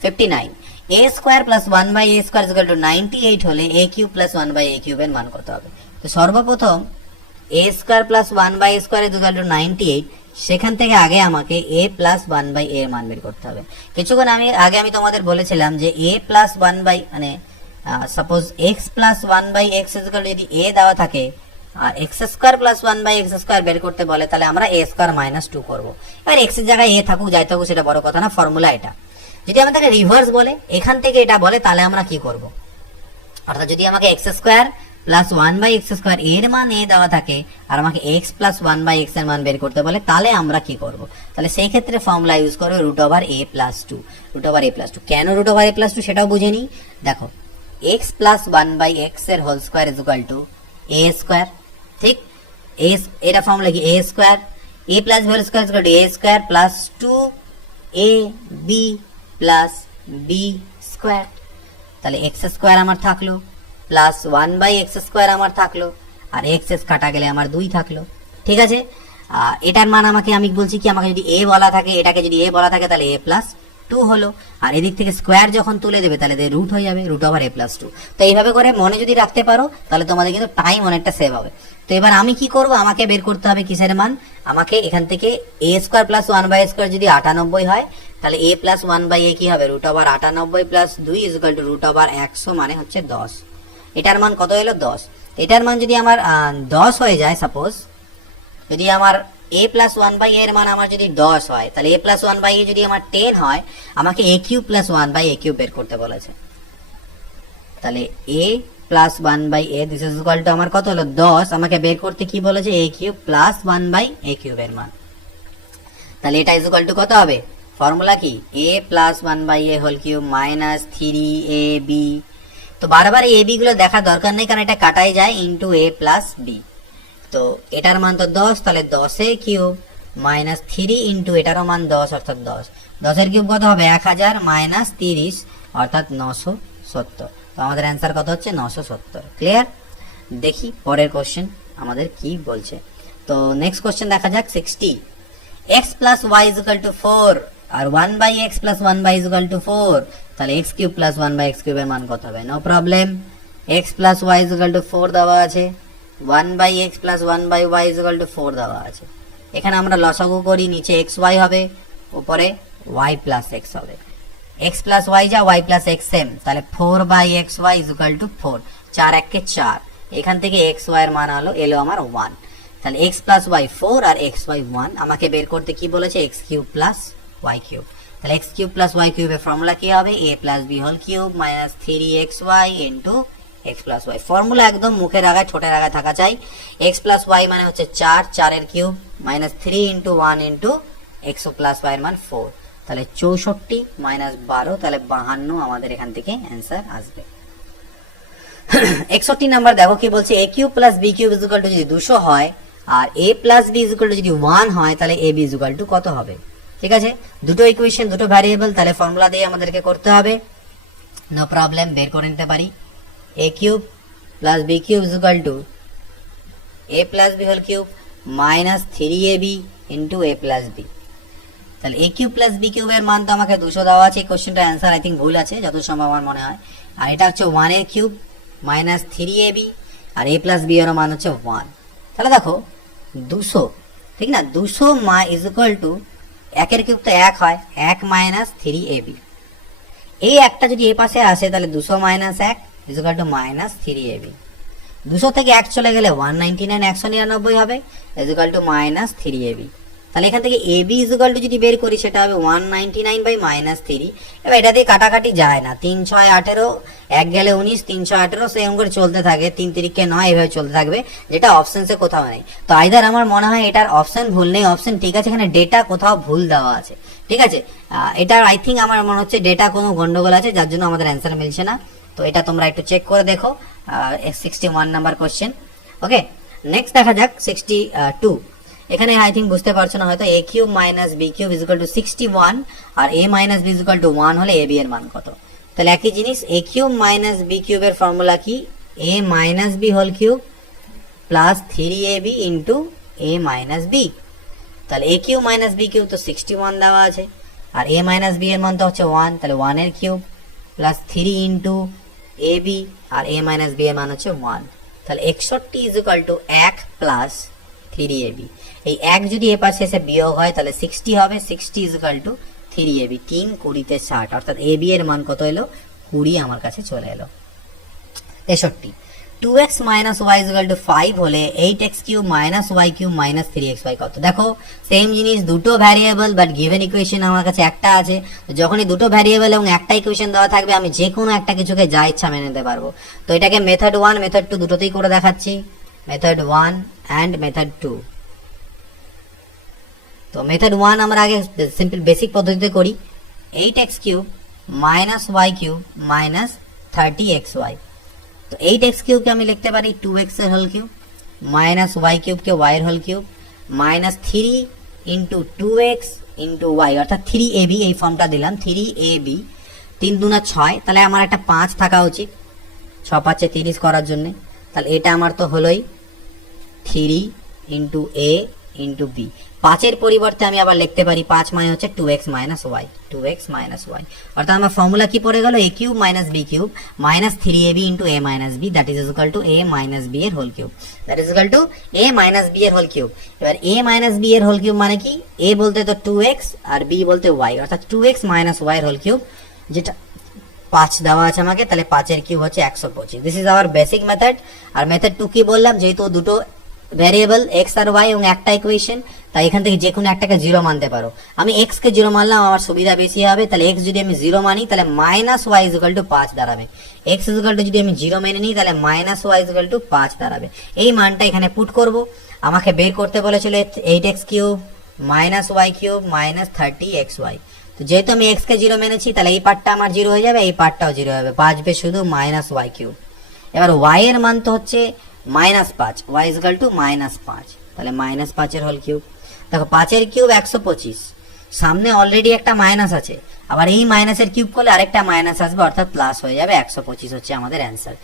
59 a square plus 1 by a square equal to 98 হলে a cube plus 1 by a কিউবের মান কত হবে? তো সর্বপ্রথম a square plus 1 by a square equal to 98, সেখান থেকে আগে আমাকে a প্লাস 1 বাই a এর মান বের করতে হবে। কিছুক্ষণ আগে আমি তোমাদের বলেছিলাম যে a প্লাস 1 বাই মানে suppose x plus 1 by x equal যদি a দেওয়া থাকে আর x square plus 1 by x square বের করতে বলে, তাহলে আমরা a স্কোয়ার মাইনাস 2 করবো। এবার x এর জায়গায় a থাকুক যাই থাকুক সেটা বড় কথা না, ফর্মুলা এটা। যদি আমাদেরকে রিভার্স বলে, এখান থেকে এটা বলে, তাহলে আমরা কি করব? অর্থাৎ যদি আমাকে x square plus 1 by x square এর মান a দেওয়া থাকে আর আমাকে x প্লাস 1 বাই x এর মান বের করতে বলে, তাহলে আমরা কি করব? তাহলে সেই ক্ষেত্রে ফর্মুলা ইউজ করব root over a plus 2। Root over a plus 2 কেন রুট ওভার a প্লাস 2 সেটাও বুঝে নিই। দেখো x প্লাস 1 বাই x এর whole square is equal to a square, ঠিক। এটা ফর্মুলা কি? a square, a plus b whole square is equal to a square plus 2ab plus b square, তাহলে x square আমার থাকলো plus 1 by x square আমার থাকলো, আর x কাটা গেলে আমার 2 থাকলো, ঠিক আছে। এটার মান আমাকে আমি বলছি কি, আমাকে যদি a বলা থাকে, এটাকে যদি a বলা থাকে, তাহলে a প্লাস টু হলো, আর এদিক থেকে স্কোয়ার যখন তুলে দেবে তাহলে রুট হয়ে যাবে, root over a plus two. তো এইভাবে করে মনে যদি রাখতে পারো তাহলে তোমাদের কিন্তু টাইম অনেকটা সেভ হবে। তো এবার আমি কি করব, আমাকে বের করতে হবে কিসের মান, আমাকে এখান থেকে A square plus one by square যদি 98 হয় তাহলে A plus one by A কি হবে, root over 98 plus 2 equal to root over 100 মানে হচ্ছে 10। এটার মান কত হলো 10। এটার মান যদি আমার 10 হয়ে যায়, সাপোজ যদি আমার a প্লাস ওয়ান বাই এর মান আমার যদি 10 হয় তাহলে a plus one by a যদি আমার 10 হয় আমাকে a cube plus one by a cube বের করতে বলেছে। তাহলে a প্লাস ওয়ান বাই এ দিস ইজ ইকুয়াল টু আমার কত হলো 10, আমাকে বের করতে কি বলেছে a cube plus one by A কিউবের মান। তাহলে এটা ইজ ইকুয়াল টু কত হবে, ফর্মুলা কি a plus one by a whole cube minus 3ab। তো বারবার এই ab গুলো দেখার দরকার নেই কারণ এটা কাটাই যায় ইন্টু a প্লাস বি। তো এটার মান তো 10, তাহলে 10 এর কিউব মাইনাস 3 ইন্টু এটারও মান 10 অর্থাৎ 10, 10 এর কিউব কত হবে 1000 মাইনাস 30 অর্থাৎ 970। তো আমাদের অ্যান্সার কত হচ্ছে 970। ক্লিয়ার? দেখি পরের কোশ্চেন আমাদের কি বলছে। তো নেক্সট কোশ্চেন দেখা যাক 60, x plus y is equal to 4 আর 1 by x plus 1 by is equal to 4, তাহলে x cube plus 1 by x কিউবের মান কত হবে। No problem, x plus y is equal to 4 দেওয়া আছে, 1 by x plus 1 by y is equal to 4 দেওয়া আছে। এখানে আমরা লসাগু করি, নিচে xy হবে উপরে y প্লাস x হবে, x প্লাস y যা y প্লাস x সেম, তাহলে 4 by xy is equal to 4, 4 1 কে 4, এখান থেকে xy এর মান হলো এলো আমার 1, তাহলে x প্লাস y 4 আর xy 1। আমাকে বের করতে কি বলেছে x cube plus y cube, তাহলে x কিউব প্লাস y কিউবের ফর্মুলা কি হবে a plus b whole cube minus 3xy into x plus y। Formula একদম মুখের আগায় ঠোঁটের আগায় থাকা চাই। x প্লাস y মানে হচ্ছে 4, 4 এর cube minus 3 into 1 into x plus y এর মান 4, তাহলে 64 মাইনাস 12, তাহলে 52 আমাদের এখান থেকে অ্যান্সার আসবে। 61 নাম্বার দেখো কি বলছে, a cube plus b cube is equal to যদি 200 হয় আর a plus b is equal to যদি 1 হয় তাহলে ab ইজ ইকুয়াল টু কত হবে। ঠিক আছে, দুটো ইকুয়েশন দুটো ভ্যারিয়েবল, তাহলে ফর্মুলা দিয়ে আমাদেরকে করতে হবে। নো প্রবলেম, বের করে নিতে পারি। a cube plus b cube is equal to a plus b whole cube minus 3ab into a plus b। তাহলে a কিউব প্লাস b কিউবের মান তো আমাকে 200 দেওয়া আছে, এই কোশ্চেনটার অ্যান্সার আই থিঙ্ক ভুল আছে যত সম্ভব আমার মনে হয়। আর এটা হচ্ছে 1 এর কিউব মাইনাস 3ab আর a প্লাস b এর মান হচ্ছে 1। তাহলে দেখো 200, ঠিক না, 200 ইজ ইকুয়াল টু 1 এর কিউব তো 1 হয়, 1 মাইনাস 3ab। এই একটা যদি এই পাশে আসে তাহলে 200 minus 1 is equal to minus 3ab। 200 থেকে 1 চলে গেলে 199 199 হবে is equal to minus 3ab। তাহলে এখান থেকে ab ইজ ইকুয়াল টু যদি বের করি সেটা হবে 199 বাই মাইনাস 3। এবার এটা দিয়ে কাটাকাটি যায় না, 3 6 18, 1 গেলে 19, 3 6 18 সেম করে চলতে থাকে, 3 3 কে 9 এভাবে চলতে থাকবে, যেটা অপশনসে কোথাও নেই। তো আইদার আমার মনে হয় এটার অপশন ভুল নেই, অপশন ঠিক আছে, এখানে ডেটা কোথাও ভুল দেওয়া আছে। ঠিক আছে, এটার আই থিঙ্ক আমার মনে হচ্ছে ডেটা কোনো গন্ডগোল আছে যার জন্য আমাদের অ্যান্সার মিলছে না। তো এটা তোমরা একটু চেক করে দেখো। 61 নাম্বার কোশ্চেন। ওকে, নেক্সট দেখা যাক 62। এখানে আই থিঙ্ক বুঝতে পারছো না হয়তো, a cube minus b cube is equal to 61 আর a minus b is equal to 1 হলে ab এর মান কত। তাহলে একই জিনিস, a কিউব মাইনাস b কিউবের ফর্মুলা কি a minus b whole cube plus 3ab into a minus b। তাহলে a cube minus b cube তো 61 দেওয়া আছে আর a মাইনাস b এর মান তো হচ্ছে 1, তাহলে 1 এর কিউব প্লাস 3 ইন্টু ab আর a মাইনাস b এর মান হচ্ছে 1। তাহলে 61 is equal to 1 plus 3ab। এই 1 যদি এ পাশে এসে বিয়োগ হয় তাহলে 60 হবে, 60 ইজ ইকুয়াল টু 3ab, 3 20 তে 60, অর্থাৎ ab এর মান কত এলো 20 আমার কাছে চলে এলো। 63, 2x minus y is equal to 5 হলে 8x cube minus y cube minus 3xy কত। দেখো সেম জিনিস, দুটো ভ্যারিয়েবল বাট গিভেন ইকুয়েশন আমার কাছে একটা আছে। যখনই দুটো ভ্যারিয়েবল এবং একটা ইকুয়েশন দেওয়া থাকবে আমি যে কোনো একটা কিছুকে যা ইচ্ছা মেনে নিতে পারবো। তো এটাকে মেথড 1 মেথড 2 দুটোতেই করে দেখাচ্ছি, মেথড 1 অ্যান্ড মেথড 2। তো মেথড 1 আমরা আগে সিম্পল বেসিক পদ্ধতিতে করি, 8x cube minus y cube minus 30xy। তো 8x কিউবকে আমি লিখতে পারি 2x এর হোল কিউব মাইনাস y কিউবকে y এর whole cube minus 3 into 2x into y অর্থাৎ 3ab, এই ফর্মটা দিলাম 3ab, 3 দুনা 6, তাহলে আমার একটা 5 থাকা উচিত 6 5 30 করার জন্য। তাহলে এটা আমার তো হলোই 3 ইন্টু a ইন্টু বি। 5-এর পরিবর্তে আমি আবার লিখতে পারি 5 মানে হচ্ছে 2x minus Y, 2x minus Y. অর্থাৎ আমার ফর্মুলা কি পড়ে গেল, a cube minus B cube minus 3ab into a minus B, that is equal to a minus B এর whole cube, that is equal to a minus B এর whole cube. এবার a minus B এর whole cube মানে কি, a বলতে তো 2x আর b বলতে y, অর্থাৎ 2x মাইনাস ওয়াই এর হোল কিউব, যেটা 5 দেওয়া আছে আমাকে, তাহলে 5-এর কিউব হচ্ছে 125। This is our basic method. আর মেথড 2 কি বললাম, যেহেতু দুটো ভ্যারিয়েবল এক্স আর ওয়াই এবং একটা ইকুয়েশন, তাই এখান থেকে যে কোনো একটাকে জিরো মানতে পারো। আমি এক্স কে জিরো মানলাম, আমার সুবিধা বেশি হবে। তাহলে এক্স যদি আমি জিরো মানি তাহলে minus y is equal to 5 দাঁড়াবে। এক্স ইজ ইকুয়াল টু যদি আমি জিরো মেনে নিই তাহলে minus y is equal to 5 দাঁড়াবে। এই মানটা এখানে পুট করব। আমাকে বের করতে বলেছিল 8x cube minus y cube minus 30xy। তো যেহেতু আমি এক্স কে জিরো মেনেছি তাহলে এই পার্টটা আমার জিরো হয়ে যাবে, এই পার্টটাও জিরো হবে, বাঁচবে শুধু মাইনাস ওয়াই কিউব। এবার ওয়াই এর মান তো হচ্ছে minus 5, y is equal to minus 5, তাহলে মাইনাস 5-এর হোল কিউব। দেখো 5-এর কিউব 125, সামনে অলরেডি একটা মাইনাস আছে, আবার এই মাইনাসের কিউব করলে আরেকটা মাইনাস আসবে, অর্থাৎ প্লাস হয়ে যাবে। 125 হচ্ছে আমাদের অ্যান্সার।